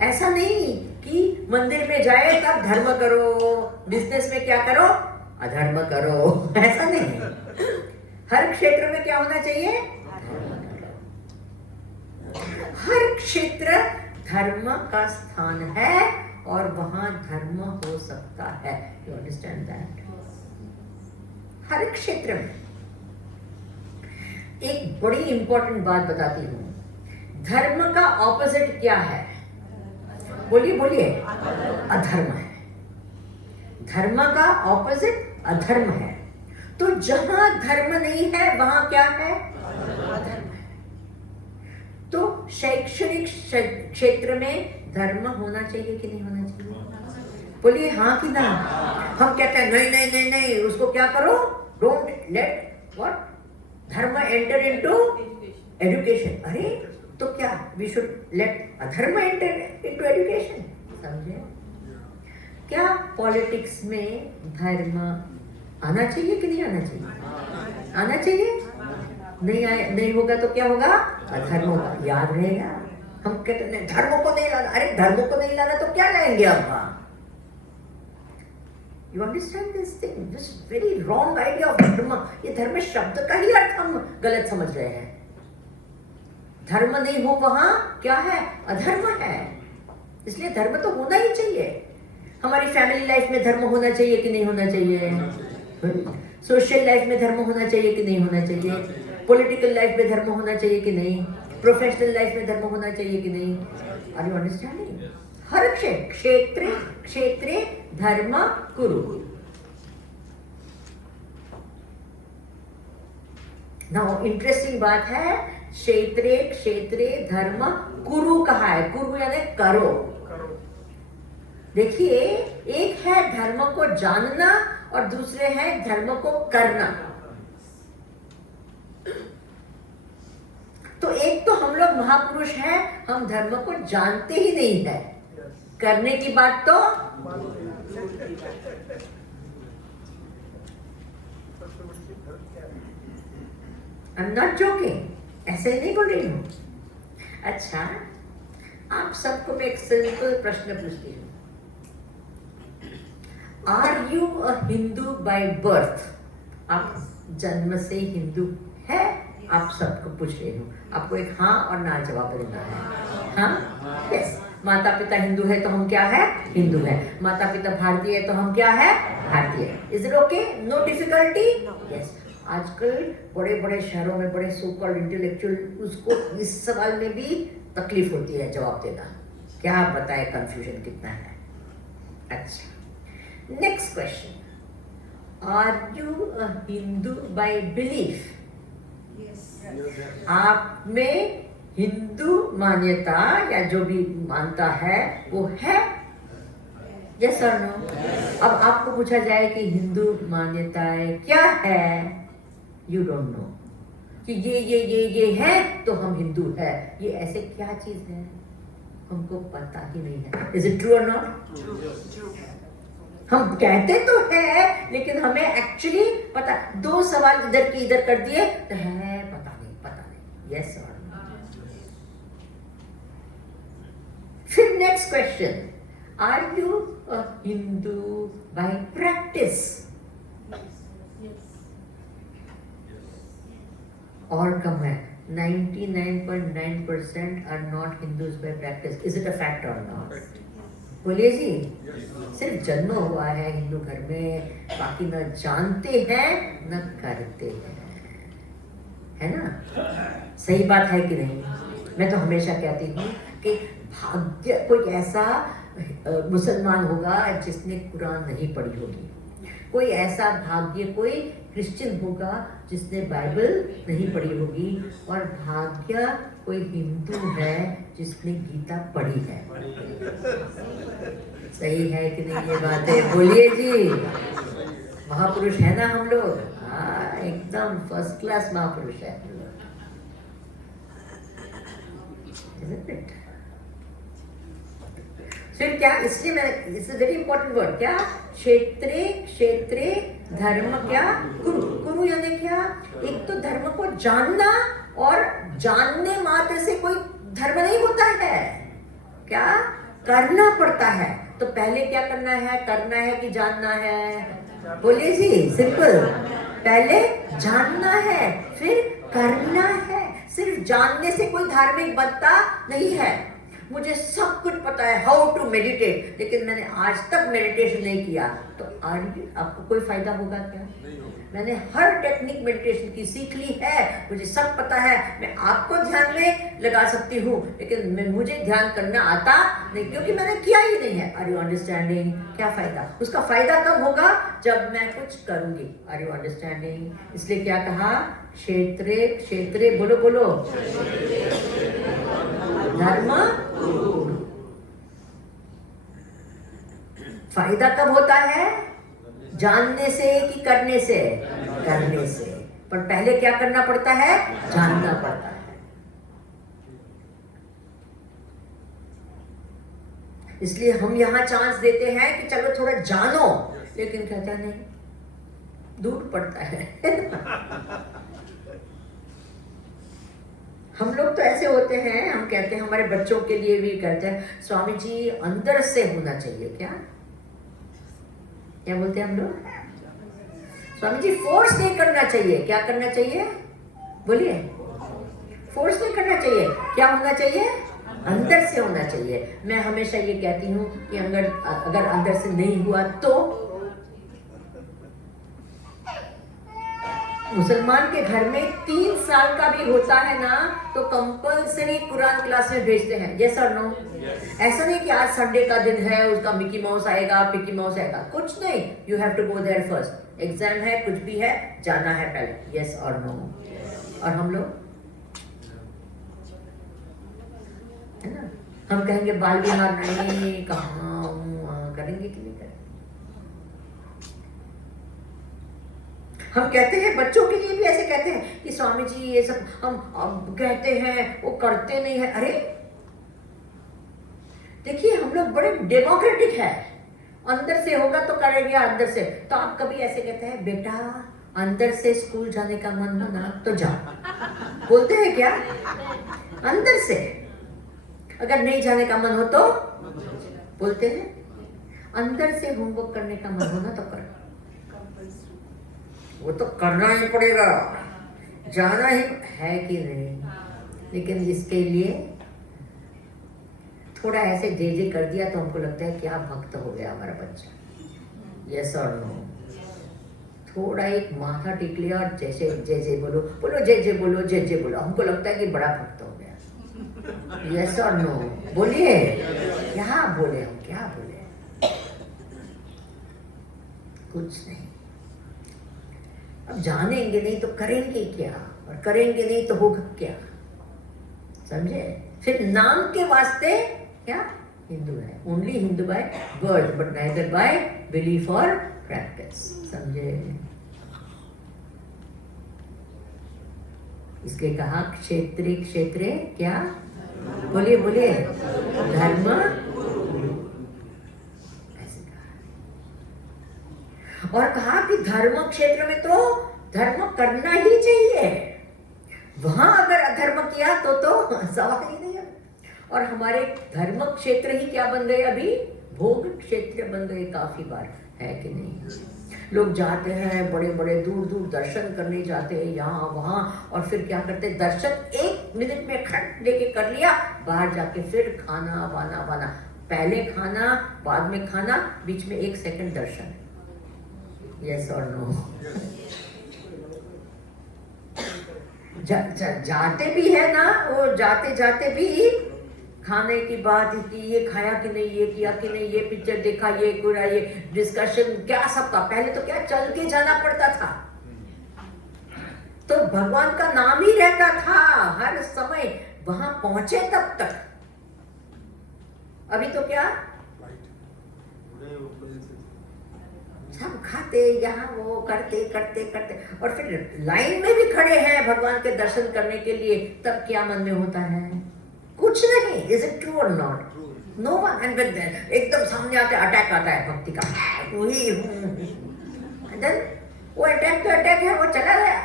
ऐसा नहीं कि मंदिर में जाए तब धर्म करो, बिजनेस में क्या करो? अधर्म करो. ऐसा नहीं. हर क्षेत्र में क्या होना चाहिए? हर क्षेत्र धर्म का स्थान है और वहां धर्म हो सकता है. You understand that? हर क्षेत्र में. एक बड़ी इंपॉर्टेंट बात बताती हूं. धर्म का ऑपोजिट क्या है? बोलिए बोलिए. अधर्म है. धर्म का ऑपोजिट अधर्म है. तो जहां धर्म नहीं है वहां क्या है? अधर्म है. तो शैक्षणिक क्षेत्र में धर्म होना चाहिए कि नहीं होना चाहिए? बोलिए हाँ कि ना. हम कहते हैं नहीं नहीं नहीं नहीं, उसको क्या करो? Don't let what? धर्म एंटर इनटू एजुकेशन. अरे तो क्या वी शुड लेट अधर्म एंटर इनटू एजुकेशन? समझे? क्या पॉलिटिक्स में धर्म आना चाहिए कि नहीं आना चाहिए? आना चाहिए. नहीं होगा तो क्या होगा? अधर्म होगा. याद रहेगा. हम कहते हैं धर्म को नहीं लाना. अरे धर्म को नहीं लाना तो क्या लाएंगे हम वहां? You understand this thing? This very wrong idea of धर्म. ये धर्म शब्द का ही अर्थ हम गलत समझ रहे हैं. धर्म नहीं हो वहां क्या है? अधर्म है. इसलिए धर्म तो होना ही चाहिए. हमारी फैमिली लाइफ में धर्म होना चाहिए कि नहीं होना चाहिए? सोशल लाइफ में धर्म होना चाहिए कि नहीं होना चाहिए? पॉलिटिकल लाइफ में धर्म होना चाहिए कि नहीं? प्रोफेशनल लाइफ में धर्म होना चाहिए कि नहीं? Are you understanding? हर क्षेत्रे क्षेत्रे धर्म कुरु। नाउ इंटरेस्टिंग बात है, क्षेत्रे क्षेत्रे धर्म कुरु कहा है। कुरु यानी करो। देखिए, एक है धर्म को जानना और दूसरे है धर्म को करना। तो एक तो हम लोग महापुरुष हैं, हम धर्म को जानते ही नहीं है, करने की बात तो I'm not joking, ऐसे ही नहीं बोल रही हूँ। अच्छा, आप सबको मैं एक सिंपल प्रश्न पूछती हूँ। Are you a Hindu by birth? आप जन्म से हिंदू है? आप सबको पूछ रही हूँ, आपको एक हाँ और ना जवाब देना है। हाँ, यस। माता पिता हिंदू है तो हम क्या है? हिंदू है। माता पिता भारतीय है तो हम क्या है? भारतीय। Is it okay? No difficulty? Yes. आजकल बड़े बड़े शहरों में बड़े सो कॉल्ड इंटेलेक्चुअल उसको इस सवाल में भी तकलीफ होती है जवाब देना। क्या बताए कंफ्यूजन कितना है। अच्छा, next question, are you a Hindu by belief? आप में हिंदू मान्यता या जो भी मानता है वो है? यस और नो? अब आपको पूछा जाए कि हिंदू मान्यताएं क्या है, यू डोंट नो कि ये है तो हम हिंदू है। ये ऐसे क्या चीज है, हमको पता ही नहीं है। इज इट ट्रू और नॉट? हम कहते तो है लेकिन हमें एक्चुअली पता। दो सवाल इधर की इधर कर दिए तो है पता नहीं। यस और नो? फिर next question, are you a Hindu by practice? और कम है, 99.9% are not Hindus by practice. Is it a fact और नॉट? बोलिए जी। सिर्फ जन्म हुआ है हिंदू घर में, बाकी न जानते हैं न करते हैं, है ना? सही बात है कि नहीं? मैं तो हमेशा कहती हूँ कि भाग्य कोई ऐसा मुसलमान होगा जिसने कुरान नहीं पढ़ी होगी, कोई ऐसा भाग्य कोई क्रिश्चियन होगा जिसने बाइबल नहीं पढ़ी होगी, और भाग्य कोई हिंदू है जिसने गीता पढ़ी है। सही है कि नहीं ये बातें? बोलिए जी। महापुरुष है ना हम लोग? हाँ, एकदम फर्स्ट क्लास महापुरुष है। फिर क्या, इसलिए मैं, it's a very important word, क्या? क्षेत्रे क्षेत्रे धर्म क्या कुरु। कुरु यानी क्या? एक तो धर्म को जानना, और जानने मात्र से कोई धर्म नहीं होता है, क्या करना पड़ता है। तो पहले क्या करना है? करना है कि जानना है? बोलिए जी। सिंपल, पहले जानना है फिर करना है। सिर्फ जानने से कोई धार्मिक बनता नहीं है। मुझे सब कुछ पता है हाउ टू मेडिटेट, लेकिन मैंने आज तक मेडिटेशन नहीं किया, तो आपको कोई फायदा होगा क्या? मैंने हर टेक्निक मेडिटेशन की सीख ली है, मुझे सब पता है। मैं आपको ध्यान में लगा सकती हूँ, लेकिन मुझे ध्यान करना आता नहीं, क्योंकि मैंने किया ही नहीं है। Are you understanding? क्या फायदा? उसका फायदा कब होगा? जब मैं कुछ करूंगी। Are you understanding? इसलिए क्या कहा? क्षेत्रे क्षेत्रे, बोलो बोलो, धर्म। फायदा कब होता है? जानने से कि करने से? करने से। पर पहले क्या करना पड़ता है? जानना पड़ता है। इसलिए हम यहां चांस देते हैं कि चलो थोड़ा जानो, लेकिन कहते नहीं, दूर पड़ता है। हम लोग तो ऐसे होते हैं, हम कहते हैं, हमारे बच्चों के लिए भी कहते हैं, स्वामी जी अंदर से होना चाहिए। क्या क्या बोलते हैं हम लोग? स्वामी जी फोर्स नहीं करना चाहिए। क्या करना चाहिए? बोलिए। फोर्स नहीं करना चाहिए। क्या होना चाहिए? अंदर से होना चाहिए। मैं हमेशा ये कहती हूँ कि अगर अंदर से नहीं हुआ तो मुसलमान के घर में 3 साल का भी होता है ना तो कंपल्सरी कुरान क्लास में भेजते हैं। यस और नो? ऐसा नहीं कि आज संडे का दिन है उसका मिकी माउस आएगा पिकी माउस आएगा, कुछ नहीं। You have to go there first. Exam है कुछ भी है जाना है पहले। यस और नो? और हम लोग है ना, हम कहेंगे बाल विहार नहीं, कहाँ करेंगे कि नहीं करेंगे। हम कहते हैं बच्चों के लिए भी ऐसे कहते हैं कि स्वामी जी ये सब हम कहते हैं वो करते नहीं है। अरे देखिए हम लोग बड़े डेमोक्रेटिक है, अंदर से होगा तो करेंगे अंदर से। तो आप कभी ऐसे कहते हैं बेटा अंदर से स्कूल जाने का मन बना तो जाओ, बोलते हैं क्या? अंदर से। अगर नहीं जाने का मन हो तो बोलते हैं। अंदर से होमवर्क करने का मन हो ना तो कर, वो तो करना ही पड़ेगा, जाना ही है कि नहीं। लेकिन इसके लिए थोड़ा ऐसे जे कर दिया तो हमको लगता है क्या भक्त हो गया हमारा बच्चा। यस और नो? थोड़ा एक माथा टिक लिया और जैसे जे बोलो बोलो जे बोलो, हमको लगता है कि बड़ा भक्त हो गया। यस और नो? बोलिए क्या बोले हम, क्या बोले? कुछ नहीं। अब जानेंगे नहीं तो करेंगे क्या, और करेंगे नहीं तो होगा क्या? समझे? फिर नाम के वास्ते क्या हिंदू है, only Hindu by birth but neither by belief और प्रैक्टिस। समझे? इसके कहा क्षेत्रे क्षेत्रे क्या, बोलिए बोलिए, धर्म। और कहा कि धर्म क्षेत्र में तो धर्म करना ही चाहिए, वहां अगर अधर्म किया तो सवाल ही नहीं है। और हमारे धर्म क्षेत्र ही क्या बन गए अभी, भोग क्षेत्र बन गए काफी बार, है कि नहीं? लोग जाते हैं बड़े बड़े दूर दूर दर्शन करने जाते हैं यहाँ वहाँ, और फिर क्या करते हैं, दर्शन 1 मिनट में खट लेके कर लिया, बाहर जाके फिर खाना वाना, पहले खाना बाद में खाना, बीच में 1 सेकंड दर्शन। यस और नो? जाते भी है ना, वो जाते जाते भी खाने की बात की, ये खाया कि नहीं, ये किया कि नहीं, ये पिक्चर देखा, ये पूरा ये डिस्कशन क्या सबका। पहले तो क्या चल के जाना पड़ता था, तो भगवान का नाम ही रहता था हर समय, वहां पहुंचे तब तक। अभी तो क्या सब खाते यहाँ वो करते करते करते, और फिर लाइन में भी खड़े हैं भगवान के दर्शन करने के लिए, तब क्या मन में होता है, कुछ नहीं। इज इट ट्रू और नॉट? No one. एंड एकदम सामने आते अटैक आता है भक्ति का, वही वो अटैक तो अटैक है, वो चला गया।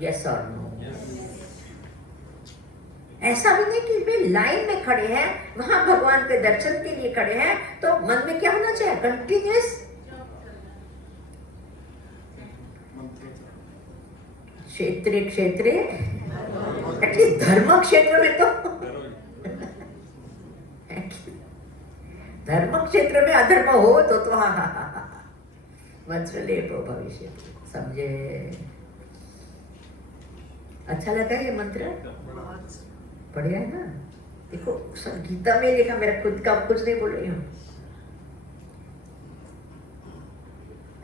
यस और नो? ऐसा भी नहीं कि वे लाइन में खड़े हैं, वहां भगवान के दर्शन के लिए खड़े हैं, तो मन में क्या होना चाहिए, कंटिन्यूअस। क्षेत्रे क्षेत्रे, एटलीस्ट धर्म क्षेत्र में तो धर्म क्षेत्र में अधर्म हो तो वज्रलेप भविष्य। समझे? अच्छा लगा ये मंत्र? बढ़िया है ना? देखो सब गीता में लिखा, मेरा खुद का कुछ नहीं बोल रही हूँ।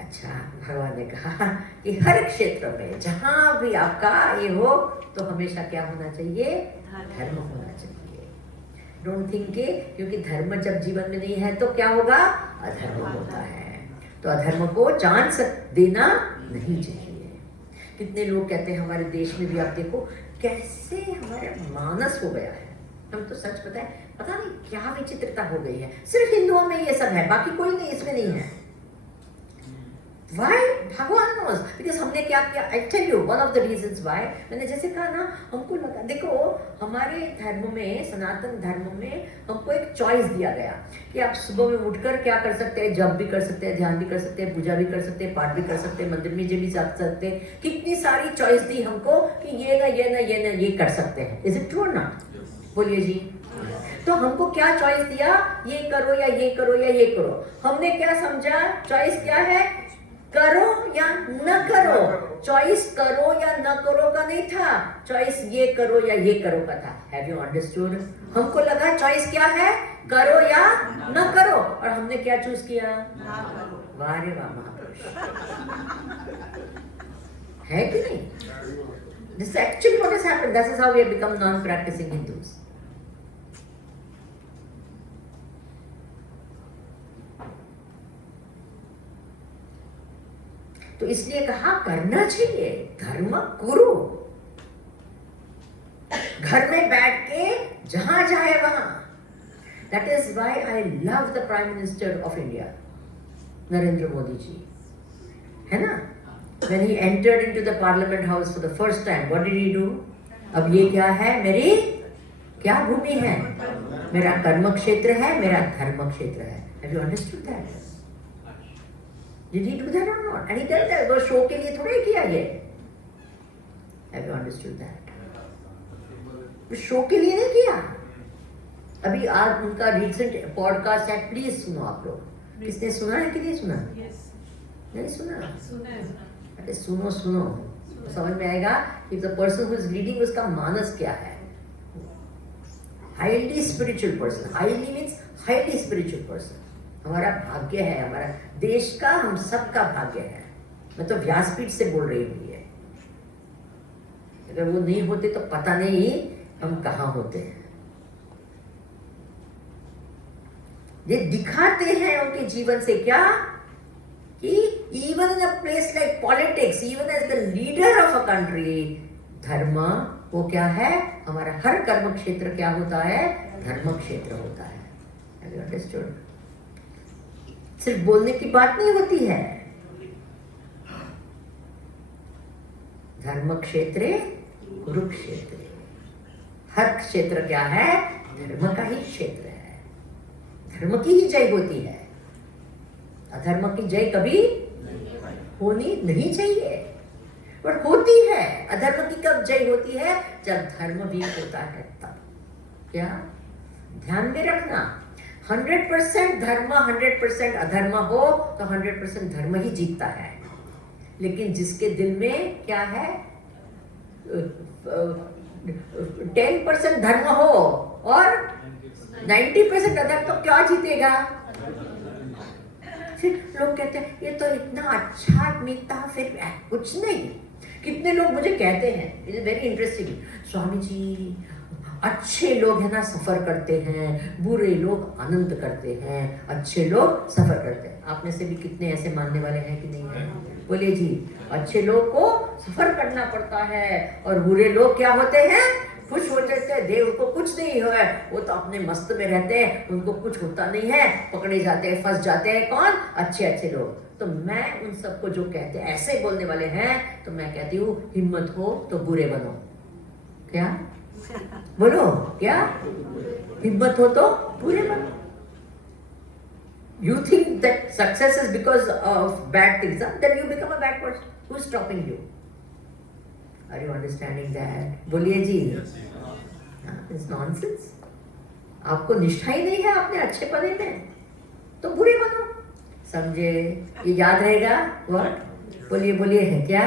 अच्छा, भगवान ने कहा कि हर क्षेत्र में जहां भी आपका ये हो तो हमेशा क्या होना चाहिए, धर्म होना चाहिए। डोंट थिंक के क्योंकि धर्म जब जीवन में नहीं है तो क्या होगा, अधर्म होता है। तो अधर्म को चांस देना नहीं चाहिए। कितने लोग कहते हैं, हमारे देश में भी आप देखो कैसे हमारे मानस हो गया है। हम तो सच पता नहीं क्या विचित्रता हो गई है। सिर्फ हिंदुओं में ये सब है, बाकी कोई नहीं इसमें नहीं है। Why? भगवान knows. Because हमने क्या किया? I tell you one of the reasons why. मैंने जैसे कहा ना, हमको लगा, देखो हमारे धर्म में, सनातन धर्म में हमको एक चॉइस दिया गया कि आप सुबह में उठकर क्या कर सकते हैं, जप भी कर सकते हैं, ध्यान भी कर सकते हैं, पूजा भी कर सकते हैं, पाठ भी कर सकते हैं, मंदिर में भी जा सकते हैं। कितनी सारी चॉइस दी हमको कि ये ना ये ना ये ना ये कर सकते हैं। Is it true or not? बोलिए जी। तो हमको क्या चॉइस दिया? ये करो या ये करो या ये करो। हमने क्या समझा? चॉइस क्या है? करो या न करो। चॉइस करो या न करो का नहीं था, चॉइस ये करो या ये करो का था। Have you understood? हमको लगा चॉइस क्या है? करो या न करो, और हमने क्या चूज किया? वाह रे वाह, महापुरुष है कि नहीं? This is actually what has happened. That is how we have become non-practicing Hindus. तो इसलिए कहा करना चाहिए, धर्म करो। घर में बैठ के जहां जाए वहां। That is why I love the Prime Minister of India, Narendra Modi ji, है ना? When he entered into the Parliament House for the first time, what did he do? अब ये क्या है? मेरी क्या भूमि है? मेरा कर्म क्षेत्र है, मेरा धर्म क्षेत्र है। Have you understood that? Did he do that or not? And he did that. वो शो के लिए थोड़े किया ये। Have you understood that? वो शो के लिए नहीं किया। अभी आज उनका रिसेंट पॉडकास्ट है, प्लीज सुनो आप लोग। किसने सुना है कि नहीं सुना? नहीं सुना? अरे सुनो सुनो, समझ में आएगा if the person who is leading उसका मानस क्या है। Highly spiritual person. Highly means highly spiritual person. हमारा भाग्य है, हमारा देश का, हम सबका भाग्य है। मैं तो व्यासपीठ से बोल रही हूँ ये। अगर वो नहीं होते तो पता नहीं हम कहाँ होते हैं। ये दिखाते हैं उनके जीवन से क्या कि even in a place like politics, even as the leader of a country, धर्म वो क्या है? हमारा हर कर्म क्षेत्र क्या होता है? धर्म क्षेत्र होता है। Have you understood? सिर्फ बोलने की बात नहीं होती है। धर्म क्षेत्र कुरुक्षेत्र, हर क्षेत्र क्या है? धर्म का ही क्षेत्र है। धर्म की ही जय होती है, अधर्म की जय कभी होनी नहीं चाहिए, पर होती है। अधर्म की कब जय होती है? जब धर्म भी होता है तब। क्या ध्यान में रखना, 100% धर्म 100% अधर्म हो तो 100% धर्म ही जीतता है। लेकिन जिसके दिल में क्या है, 10% धर्म हो और 90% अधर्म, तो क्या जीतेगा? फिर लोग कहते हैं ये तो इतना अच्छा आदमी था, फिर कुछ नहीं। कितने लोग मुझे कहते हैं, it is very interesting, Swami ji अच्छे लोग है ना सफर करते हैं, बुरे लोग आनंद करते हैं, अच्छे लोग सफर करते हैं। आप में से भी कितने ऐसे मानने वाले हैं कि नहीं है? बोलिए जी। अच्छे लोग को सफर करना पड़ता है और बुरे लोग क्या होते हैं? खुश हो जाते हैं, देव को कुछ नहीं हुआ है, वो तो अपने मस्त में रहते हैं, उनको कुछ होता नहीं है, पकड़े जाते हैं, फंस जाते हैं। कौन? अच्छे लोग। तो मैं उन सबको जो कहते हैं ऐसे बोलने वाले हैं, तो मैं कहती हूँ हिम्मत हो तो बुरे बनो। क्या बोलो? क्या हिम्मत हो तो बुरे बनो। You think that success is because of bad things, then you become a bad person. Who's stopping you? Are you understanding that? बोलिए जी। It's nonsense. आपको निष्ठा ही नहीं है अपने अच्छे पने में, तो बुरे बनो। समझे? ये याद रहेगा वर्ड। बोलिए है क्या?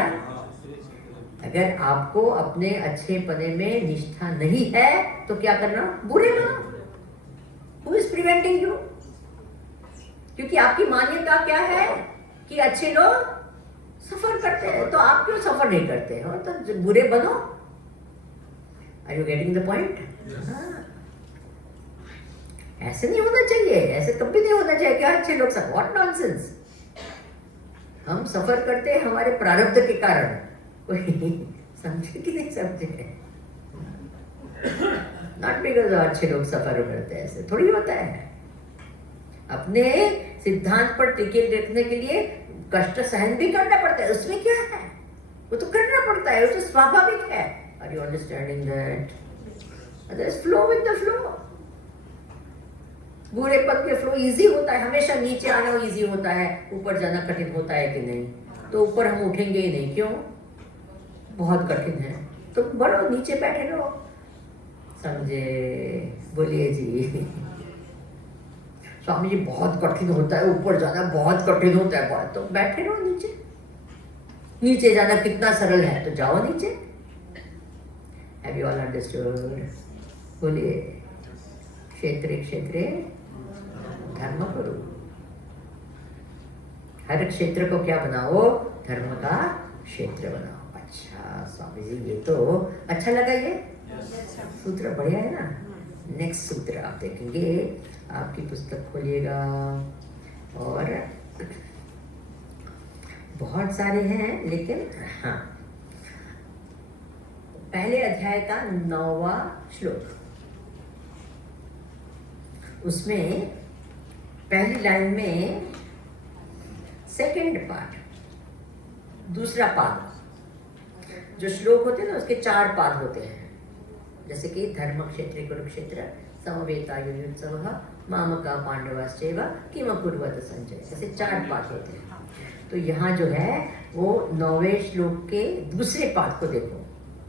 अगर आपको अपने अच्छे पने में निष्ठा नहीं है तो क्या करना? बुरे बनो। Who is preventing you? क्योंकि आपकी मान्यता क्या है कि अच्छे लोग सफर करते हैं, तो आप क्यों सफर नहीं करते हो? तो बुरे बनो। Are you getting the point? ऐसे नहीं होना चाहिए, ऐसे कभी नहीं होना चाहिए। क्या अच्छे लोग सब? What nonsense! हम सफर करते हैं हमारे प्रारब्ध के कारण। कोई समझे कि नहीं समझे? नॉट बिकॉज अच्छे लोग सफर करते हैं, ऐसे थोड़ी होता है। अपने सिद्धांत पर टिके रखने के लिए कष्ट सहन भी करना पड़ता है, उसमें क्या है, वो तो करना पड़ता है, वो तो स्वाभाविक है। Are you understanding that? Otherwise flow with the flow. बुरे पद के फ्लो इजी होता है, हमेशा नीचे आना इजी होता है, ऊपर जाना कठिन होता है कि नहीं? तो ऊपर हम उठेंगे ही नहीं, क्यों? बहुत कठिन है, तो बढ़ो, नीचे बैठे रहो। समझे? बोलिए जी। स्वामी जी बहुत कठिन होता है, ऊपर जाना बहुत कठिन होता है, बहुत, तो बैठे रहो नीचे। नीचे जाना कितना सरल है, तो जाओ नीचे। Have you all understood? बोलिए, क्षेत्रे क्षेत्रे धर्म करो। हर क्षेत्र को क्या बनाओ? धर्म का क्षेत्र बनाओ। अच्छा स्वामी जी, ये तो अच्छा लगा, ये सूत्र बढ़िया है ना। नेक्स्ट सूत्र आप देखेंगे, आपकी पुस्तक खोलिएगा और बहुत सारे हैं, लेकिन हाँ, पहले अध्याय का 9वां श्लोक, उसमें पहली लाइन में सेकंड पार्ट, दूसरा पाद, जो श्लोक होते हैं ना उसके 4 पाद होते हैं, जैसे कि धर्म क्षेत्रे कुरुक्षेत्र समवेतायुयुत्सवः मामका पांडवाश्चैव किम कुर्वत संजय, ऐसे 4 पाद होते हैं। तो यहाँ जो है वो 9वें श्लोक के दूसरे पाद को देखो।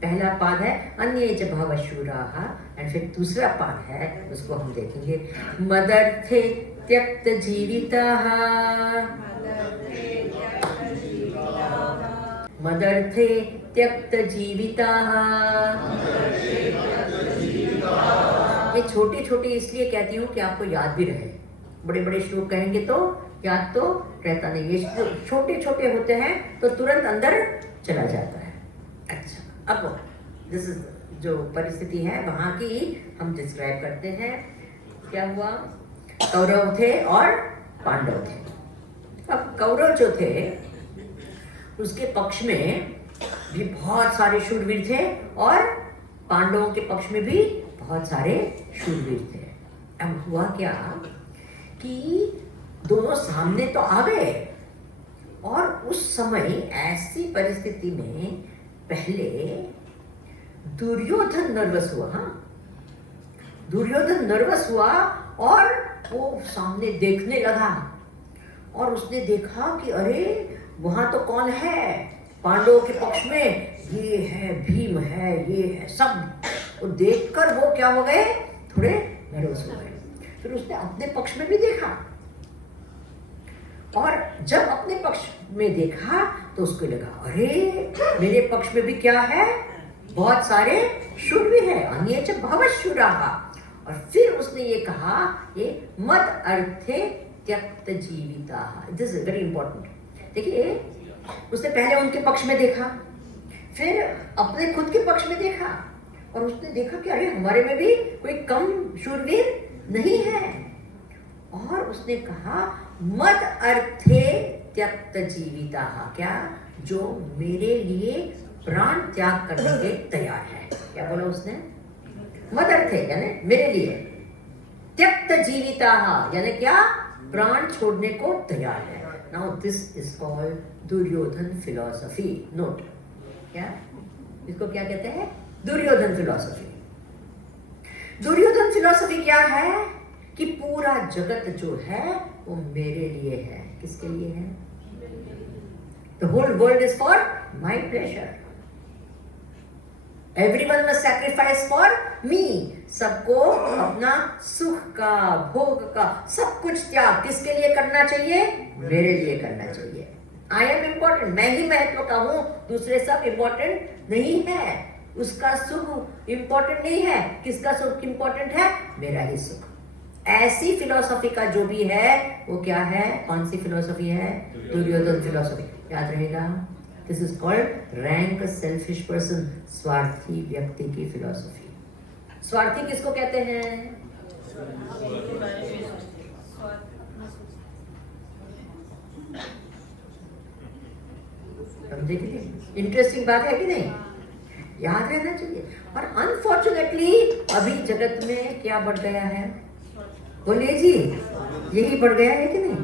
पहला पाद है अन्ये च भवशूराः, एंड फिर दूसरा पाद है, उसको हम देखेंगे। मदर्थे त्यक्त जीविताः, मदर्थे त्यक्त जीविताः। ये छोटे छोटे इसलिए कहती हूँ कि आपको याद भी रहे। बड़े बड़े श्लोक कहेंगे तो याद तो रहता नहीं, ये छोटे छोटे होते हैं तो तुरंत अंदर चला जाता है। अच्छा, अब दिस इज जो परिस्थिति है वहाँ की हम डिस्क्राइब करते हैं। क्या हुआ? कौरव थे और पांडव थे। अब कौरव जो थे उसके पक्ष में भी बहुत सारे शूरवीर थे और पांडवों के पक्ष में भी बहुत सारे शूरवीर थे। अब हुआ क्या कि दोनों सामने तो आ गए, और उस समय ऐसी परिस्थिति में पहले दुर्योधन नर्वस हुआ। हाँ, दुर्योधन नर्वस हुआ और वो सामने देखने लगा, और उसने देखा कि अरे वहां तो कौन है पांडवों के पक्ष में, ये है भीम है, ये है सब। और देखकर वो क्या हो गए, थोड़े नर्वस हो गए। फिर उसने अपने पक्ष में भी देखा, और जब अपने पक्ष में देखा तो उसको लगा अरे मेरे पक्ष में भी क्या है, बहुत सारे शूरवीर हैं, अन्ये च भवशूराः। और फिर उसने ये कहा, ये मद अर्थे त्यक्त जीविताः। This is very important. देखिए, उसने पहले उनके पक्ष में देखा, फिर अपने खुद के पक्ष में देखा, और उसने देखा कि अरे हमारे में भी कोई कम शूरवीर नहीं है। और उसने कहा मद अर्थे त्यक्त जीविताः, क्या? जो मेरे लिए प्राण त्याग करने के तैयार है। क्या बोला उसने? मद अर्थे यानी मेरे लिए, त्यक्त जीविताः यानी क्या? प्राण छोड़ने को तैयार है। Now this is called Duryodhan philosophy. Note, क्या इसको क्या कहते हैं? दुर्योधन फिलॉसफी। दुर्योधन फिलॉसफी क्या है कि पूरा जगत जो है वो मेरे लिए है। किसके लिए है? The whole world is for my pleasure. Everyone must sacrifice for me. सबको अपना सुख का, भोग का सब कुछ त्याग किसके लिए करना चाहिए? मेरे लिए करना चाहिए। I am important, मैं ही महत्व का हूँ, दूसरे सब इम्पोर्टेंट नहीं है। उसका सुख इम्पोर्टेंट नहीं है, किसका सुख इम्पोर्टेंट है? मेरा ही सुख। ऐसी फिलॉसफी का जो भी है वो क्या है? कौन सी फिलॉसफी है? दुर्योधन फिलॉसफी। याद रहेगा, this is called rank selfish person, स्वार्थी व्यक्ति की फिलॉसफी। स्वार्थी किसको कहते हैं? समझे कि नहीं? इंटरेस्टिंग बात है कि नहीं? याद रहना चाहिए। और अनफॉर्चुनेटली अभी जगत में क्या बढ़ गया है? बोलिए जी, यही बढ़ गया है कि नहीं?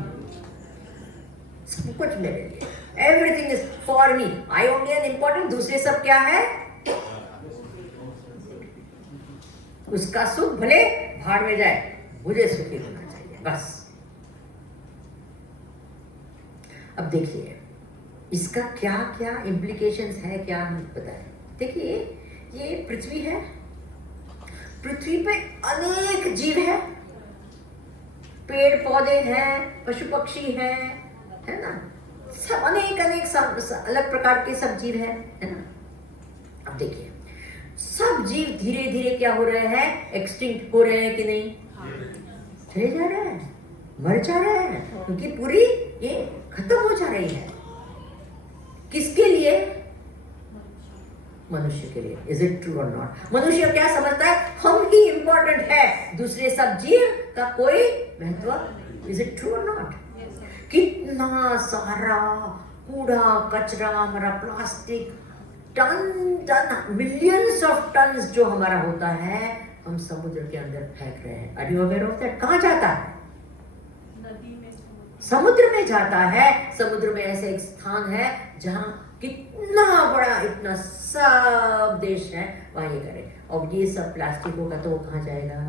कुछ मेरे लिए, everything is for me, I only an important, दूसरे सब क्या है, उसका सुख भले भाड़ में जाए, मुझे सुखी होना चाहिए बस। अब देखिए इसका क्या क्या इम्प्लीकेशंस है, क्या हम बताएं। देखिए ये पृथ्वी है, पृथ्वी पे अनेक जीव है, पेड़ पौधे हैं, पशु पक्षी हैं, है ना, सब अनेक अलग प्रकार के सब जीव हैं, है ना। अब देखिए सब जीव धीरे धीरे क्या हो रहे हैं, एक्सटिंक्ट हो रहे हैं कि नहीं, चले जा रहे हैं, मर जा रहे हैं, क्योंकि पूरी ये खत्म हो जा रही है। किसके लिए, मनुष्य के लिए। इज इट ट्रू और नॉट? मनुष्य क्या समझता है, हम ही इंपॉर्टेंट है, दूसरे सब जीव का कोई महत्व। इज इट ट्रू और नॉट? कितना सारा कूड़ा कचरा हमारा, plastic, ton millions of tons जो हमारा होता है, हम समुद्र के अंदर फेंक रहे हैं। Are you aware of that? कहाँ जाता है? नदी में, समुद्र में जाता है। समुद्र में ऐसे एक स्थान है जहाँ कितना बड़ा, इतना सब देश है, वहाँ ये करे। और ये सब प्लास्टिक होगा तो वो कहाँ जाएगा?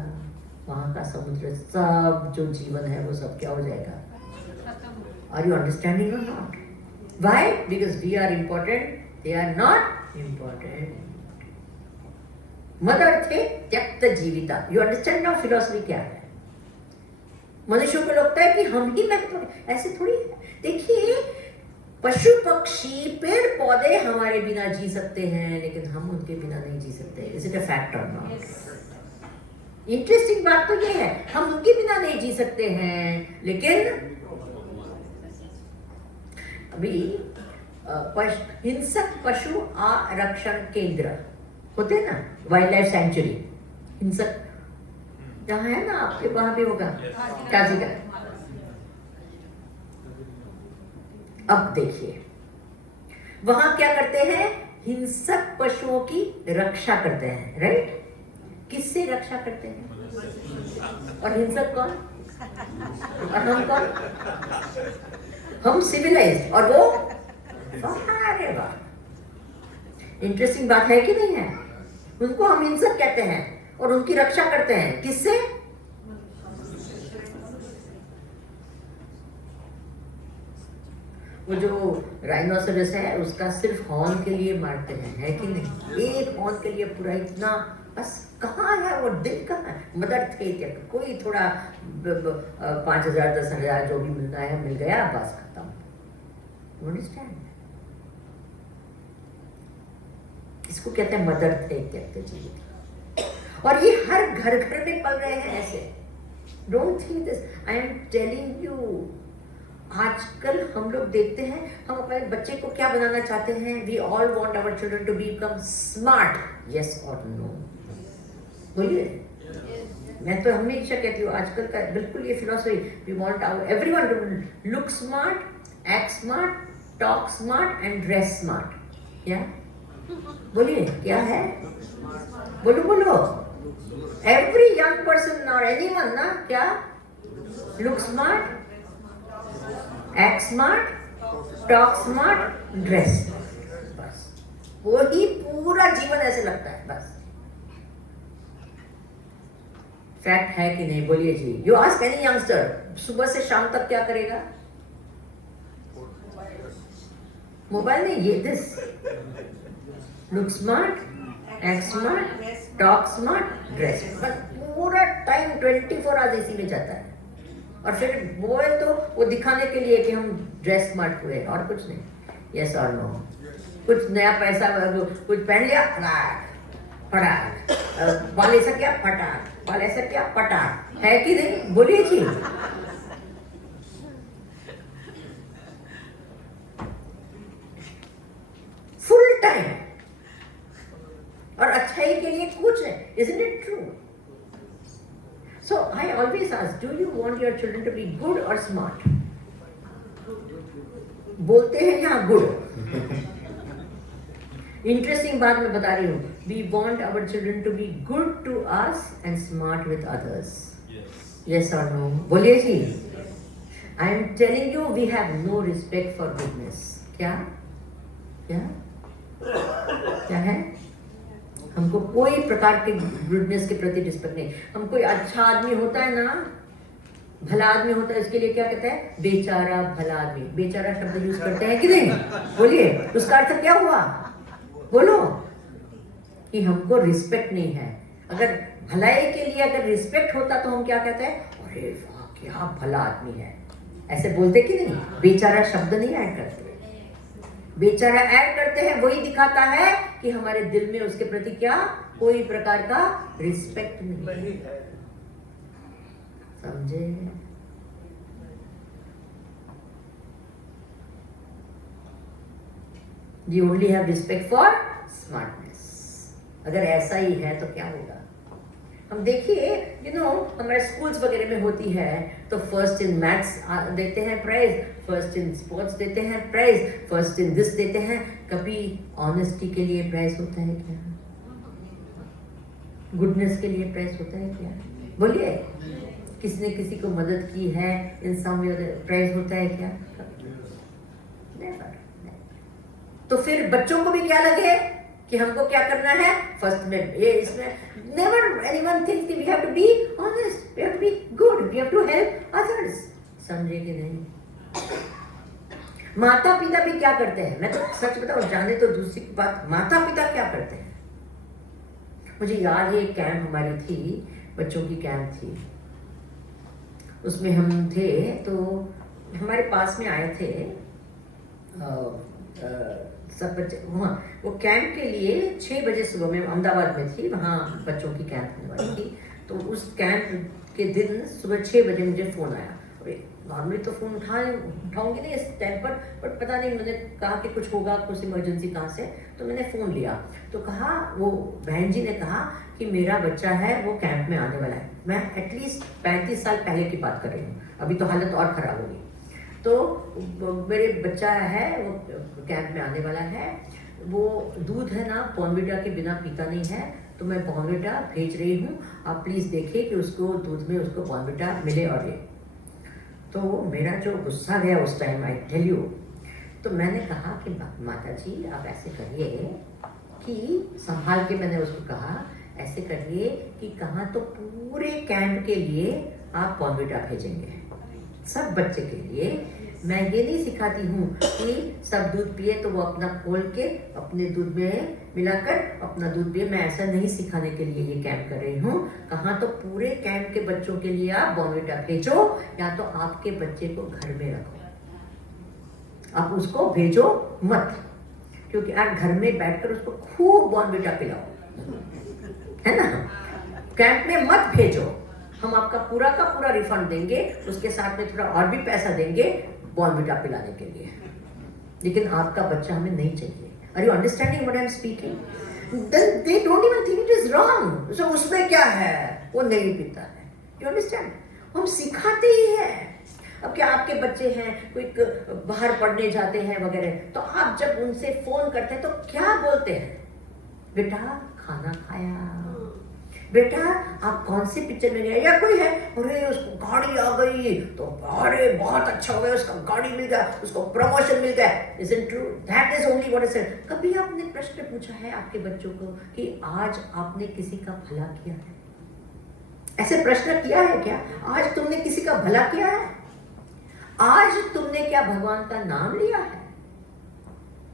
वहाँ का समुद्र, सब जो जीवन है वो सब क्या हो जाएगा? आर यू अंडरस्टैंडिंग और not? Why? Because we are important, they are not important. मदर्थे त्यक्त जीविता। You understand now philosophy क्या है? मनुष्यों को लगता है कि हम ही महत्वपूर्ण, ऐसे थोड़ी है। देखिए पशु पक्षी पेड़ पौधे हमारे बिना जी सकते हैं, लेकिन हम उनके बिना नहीं जी सकते। Is it a fact or not? Interesting बात तो ये है, हम उनके बिना नहीं जी सकते हैं, लेकिन अभी हिंसक पशु आरक्षण केंद्र होते हैं ना, वाइल्ड लाइफ सेंचुरी, हिंसक जहाँ है ना, आपके वहां भी होगा काजीगढ़। अब देखिए वहां क्या करते हैं, हिंसक पशुओं की रक्षा करते हैं, राइट? किससे रक्षा करते हैं? और हिंसक कौन? और हम कौन? हम सिविलाइज्ड, और वो अरे वाह, इंटरेस्टिंग बात है कि नहीं है? उनको हम हिंसक कहते हैं और उनकी रक्षा करते हैं, किससे? वो जो राइनोसरस है उसका सिर्फ हॉर्न के लिए मारते हैं, है कि नहीं? एक हॉर्न के लिए पूरा इतना, बस कहाँ है वो दिल कहाँ है? मदर थे क्या, कोई थोड़ा 5,000 10,000 जो भी मिलना है मिल गया, बस खत्म। अंडरस्टैंड? इसको कहते हैं मदर थे त्यक्त जीवित। और ये हर घर घर में पल रहे हैं ऐसे। Don't think this, I am telling you. आजकल हम लोग देखते हैं, हम अपने बच्चे को क्या बनाना चाहते हैं? We all want our children to become smart, yes और नो? बोलिए। मैं तो हमेशा कहती हूँ, आजकल का बिल्कुल ये philosophy, we want our everyone to look smart, act smart, talk smart and dress smart. क्या? बोलिए क्या है? बोलो बोलो। एवरी यंग पर्सन और एनीवन ना, क्या? Look smart, act smart, talk smart, dress. बस वही पूरा जीवन ऐसे लगता है, बस। फैक्ट है कि नहीं? बोलिए जी। यू आस्क एनी यंगस्टर, सुबह से शाम तक क्या करेगा? मोबाइल में ये this, look smart, act smart, talk smart, dress. बस पूरा टाइम 24 आवर्स इसी में जाता है। और फिर मोबाइल तो वो दिखाने के लिए कि हम ड्रेस स्मार्ट हुए, और कुछ नहीं। यस और नो? कुछ नया पैसा कुछ पहन लिया, फटाक, बाल ऐसा क्या, फटाक, बाल ऐसा क्या, फटाक, है कि नहीं? बोलिए जी। फुल टाइम, और अच्छाई के लिए कुछ है। Isn't it true? So I always ask, do you want your children to be good or smart? बोलते हैं यहाँ good। इंटरेस्टिंग बात मैं बता रही हूँ। We want our children to be good to us and smart with others. Yes or no? बोलिए जी। I am telling you we have no respect for goodness. क्या क्या क्या है? हमको कोई प्रकार के गुडनेस के प्रति रिस्पेक्ट नहीं। हम कोई अच्छा आदमी होता है ना, भला आदमी होता है, इसके लिए क्या कहते हैं? बेचारा भला आदमी। बेचारा शब्द यूज करते हैं कि नहीं? बोलिए, उसका अर्थ क्या हुआ? बोलो कि हमको रिस्पेक्ट नहीं है। अगर भलाई के लिए अगर रिस्पेक्ट होता तो हम क्या कहते हैं? अरे वाह क्या भला आदमी है, ऐसे बोलते कि नहीं? बेचारा शब्द नहीं ऐड करते। बेचारा ऐड करते हैं, वही दिखाता है कि हमारे दिल में उसके प्रति क्या कोई प्रकार का रिस्पेक्ट नहीं है। समझे? You only have respect for smartness। अगर ऐसा ही है तो क्या होगा? हम देखिए, हमारे स्कूल्स वगैरह में होती है तो फर्स्ट इन मैथ्स देते हैं प्राइज, फर्स्ट इन स्पोर्ट्स देते हैं प्राइज, फर्स्ट इन दिस देते हैं। कभी ऑनेस्टी के लिए प्राइज होता है क्या? गुडनेस के लिए प्राइज होता है क्या? बोलिए, किसी ने किसी को मदद की है, इंसान में प्राइज होता है क्या? तो फिर बच्चों को भी क्या लगे कि हमको क्या करना है? फर्स्ट में ये इसमें नेवर एनीवन थिंक्स कि we have to be honest, we have to be good, we have to help others. समझे कि नहीं? माता पिता भी क्या करते हैं? मैं तो सच बताऊं, जाने तो दूसरी बात, माता पिता क्या करते हैं? मुझे याद है एक कैंप हमारी थी, बच्चों की कैंप थी, उसमें हम थे तो हमारे पास में आए थे सब बच्चे। वहाँ वो कैंप के लिए 6 बजे सुबह में अहमदाबाद में थी, वहाँ बच्चों की कैंप होने वाली थी। तो उस कैंप के दिन सुबह 6 बजे मुझे फ़ोन आया। नॉर्मली तो फ़ोन उठाऊंगी नहीं इस टाइम पर, बट पता नहीं, मैंने कहा कि कुछ होगा, कुछ इमरजेंसी कहाँ से, तो मैंने फ़ोन लिया। तो कहा, वो बहन जी ने कहा कि मेरा बच्चा है वो कैंप में आने वाला है। मैं एटलीस्ट 35 साल पहले की बात कर रही हूँ, अभी तो हालत और ख़राब होगी। तो मेरे बच्चा है वो कैंप में आने वाला है, वो दूध है ना बॉर्नविटा के बिना पीता नहीं है, तो मैं बॉर्नविटा भेज रही हूँ, आप प्लीज़ देखिए कि उसको दूध में उसको बॉर्नविटा मिले। और ये तो मेरा जो गुस्सा गया उस टाइम, आई टेल यू। तो मैंने कहा कि माता जी आप ऐसे करिए कि संभाल के, मैंने उसको कहा ऐसे करिए कि कहाँ तो पूरे कैंप के लिए आप बॉर्नविटा भेजेंगे, सब बच्चे के लिए। मैं ये नहीं सिखाती हूँ कि सब दूध पिए तो वो अपना खोल के अपने दूध में मिलाकर अपना दूध पिए, मैं ऐसा नहीं सिखाने के लिए ये कैंप कर रही हूँ। कहाँ तो पूरे कैंप के बच्चों के लिए आप बॉर्नविटा भेजो, या तो आपके बच्चे को घर में रखो, आप उसको भेजो मत, क्योंकि आप घर में बैठकर उसको खूब बॉर्नविटा पिलाओ, है ना। कैंप में मत भेजो, हम आपका पूरा का पूरा रिफंड देंगे, उसके साथ में थोड़ा और भी पैसा देंगे बॉर्नविटा पिलाने के लिए, लेकिन आपका बच्चा हमें नहीं चाहिए। Are you understanding what I am speaking? They don't even think it is wrong. So उसमें क्या है, वो नहीं पीता है, यू अंडरस्टैंड? हम सिखाते ही हैं। अब क्या आपके बच्चे हैं, कोई बाहर पढ़ने जाते हैं वगैरह, तो आप जब उनसे फोन करते हैं तो क्या बोलते हैं? बेटा खाना खाया, बेटा आप कौन सी पिक्चर में गए, या कोई है अरे उसको गाड़ी आ गई तो अरे बहुत अच्छा हो गया, उसका गाड़ी मिल गया, उसको प्रमोशन मिल गया। Isn't true? That is only what I said। कभी आपने प्रश्न पूछा है आपके बच्चों को कि आज आपने किसी का भला किया है? ऐसे प्रश्न किया है क्या? आज तुमने किसी का भला किया है? आज तुमने क्या भगवान का नाम लिया है?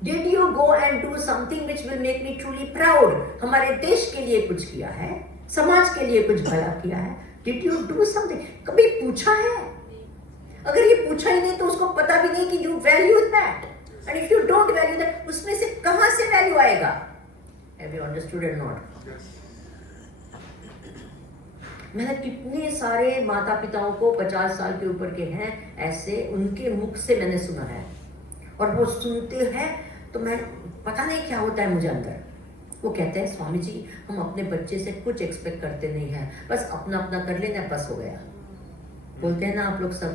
Did you go and do something which will make me truly proud? हमारे देश के लिए कुछ किया है, समाज के लिए कुछ भला किया है? Did you do something? कभी पूछा है? अगर ये पूछा ही नहीं तो उसको पता भी नहीं कि you value that, and if you don't value that, उसमें से कहां से वैल्यू आएगा? Have you understood or not? मैंने कितने सारे माता पिताओं को 50 साल के ऊपर के हैं ऐसे, उनके मुख से मैंने सुना है, और वो सुनते हैं तो मैं पता नहीं क्या होता है मुझे अंदर। वो कहते हैं स्वामी जी हम अपने बच्चे से कुछ एक्सपेक्ट करते नहीं हैं, बस अपना अपना कर लेना, बस हो गया। बोलते हैं ना आप लोग सब,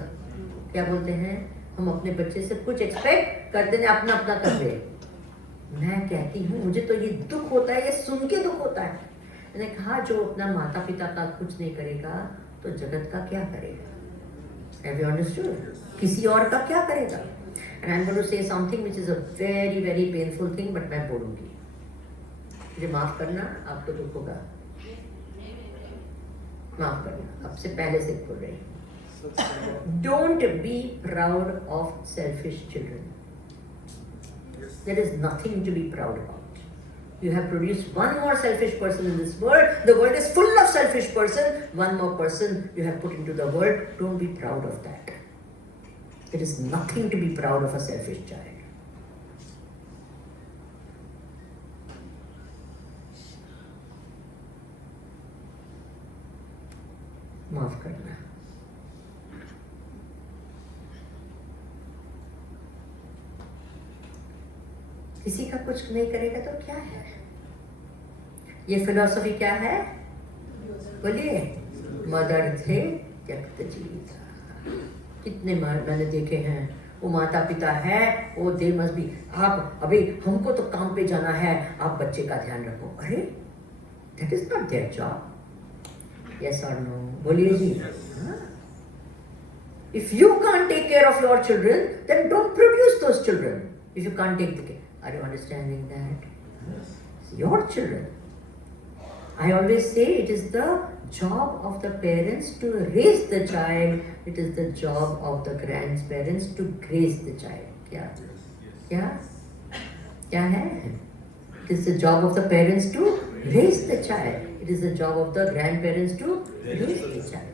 क्या बोलते हैं? हम अपने बच्चे से कुछ एक्सपेक्ट करते नहीं, अपना अपना कर ले। मैं कहती हूँ मुझे तो ये दुख होता है, ये सुन के दुख होता है। मैंने कहा जो अपना माता पिता का कुछ नहीं करेगा तो जगत का क्या करेगा? Have you understood? किसी और का क्या करेगा? And I'm going to say something which is a very very painful thing, but मैं बोलूँगी. मुझे माफ करना, आपको दुख होगा. माफ करना, आपसे पहले से बोल रही हूँ. Don't be proud of selfish children. There is nothing to be proud about. You have produced one more selfish person in this world. The world is full of selfish person. One more person you have put into the world. Don't be proud of that. There is nothing to be proud of a selfish child. माफ करना. किसी का कुछ नहीं करेगा तो क्या है? ये फिलॉसफी क्या है? बोलिए. मदर थे त्यक्त जीविता. कितने मैंने देखे हैं, वो माता पिता है, वो दे मस्ट बी, आप अभी हमको तो काम पे जाना है, आप बच्चे का ध्यान रखो. अरे that is not their job. Yes और नो? बोलिए जी. If you can't take care of your children, then don't produce those children. If you can't take the care, are you understanding that? It's your children. I always say it is the job of the parents to raise the child. It is the job of the grandparents to grace the child. क्या? क्या? क्या है? It is the job of the parents to raise the child. It is the job of the grandparents to raise the child.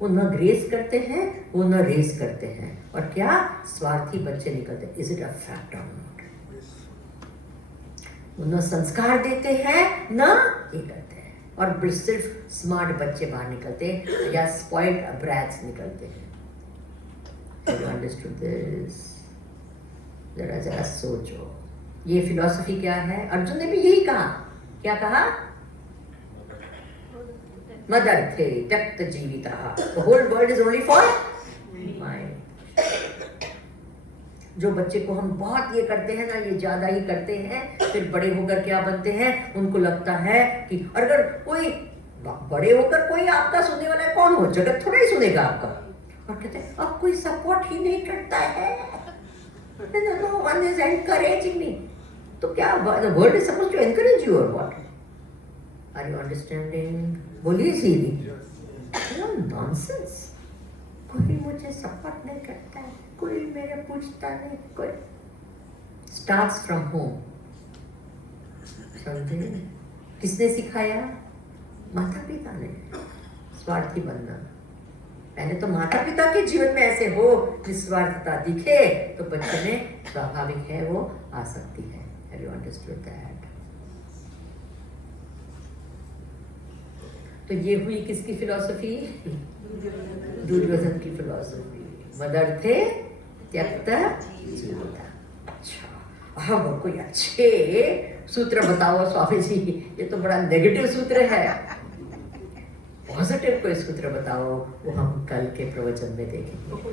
वो न grace करते हैं, वो न रेस करते हैं, और क्या स्वार्थी बच्चे निकलते हैं. इज इट अ फैक्ट और नॉट? वो न संस्कार देते हैं, न ये करते हैं, और सिर्फ स्मार्ट बच्चे बाहर निकलते हैं या स्पॉइल्ड ब्रैट्स निकलते हैं. Have you understood this? जरा जरा सोचो. ये फिलॉसफी क्या है? अर्जुन ने भी यही कहा. क्या कहा? मदर थे त्यक्त जीविता. The whole world is only for mind. जो बच्चे को हम बहुत ये करते हैं ना, ये ज्यादा ही करते हैं, फिर बड़े होकर क्या बनते हैं? उनको लगता है कि अगर कोई बड़े होकर कोई आपका सुनने वाला है, कौन हो? जगत थोड़ा ही सुनेगा आपका. और कहते हैं अब कोई सपोर्ट ही नहीं करता है. No one is encouraging me. तो क्या the world is supposed to encourage you or what? Are you understanding? बोलिए सीधी. नॉनसेंस. कोई मुझे सपोर्ट नहीं करता है, कोई मेरे पूछता नहीं, कोई. Starts from home. समझे? किसने सिखाया? माता पिता ने. स्वार्थी बनना. पहले तो माता पिता के जीवन में ऐसे हो, निस्वार्थता दिखे तो बच्चे में स्वाभाविक है वो आ सकती है. Have you understood that? तो ये हुई किसकी फिलॉसफी? दुर्योधन की फिलॉसफी. मदर थे त्यक्त जीविता. अच्छा, अब कोई अच्छे सूत्र बताओ स्वामी जी. ये तो बड़ा नेगेटिव सूत्र है. पॉजिटिव कोई सूत्र बताओ, वो हम कल के प्रवचन में देखेंगे.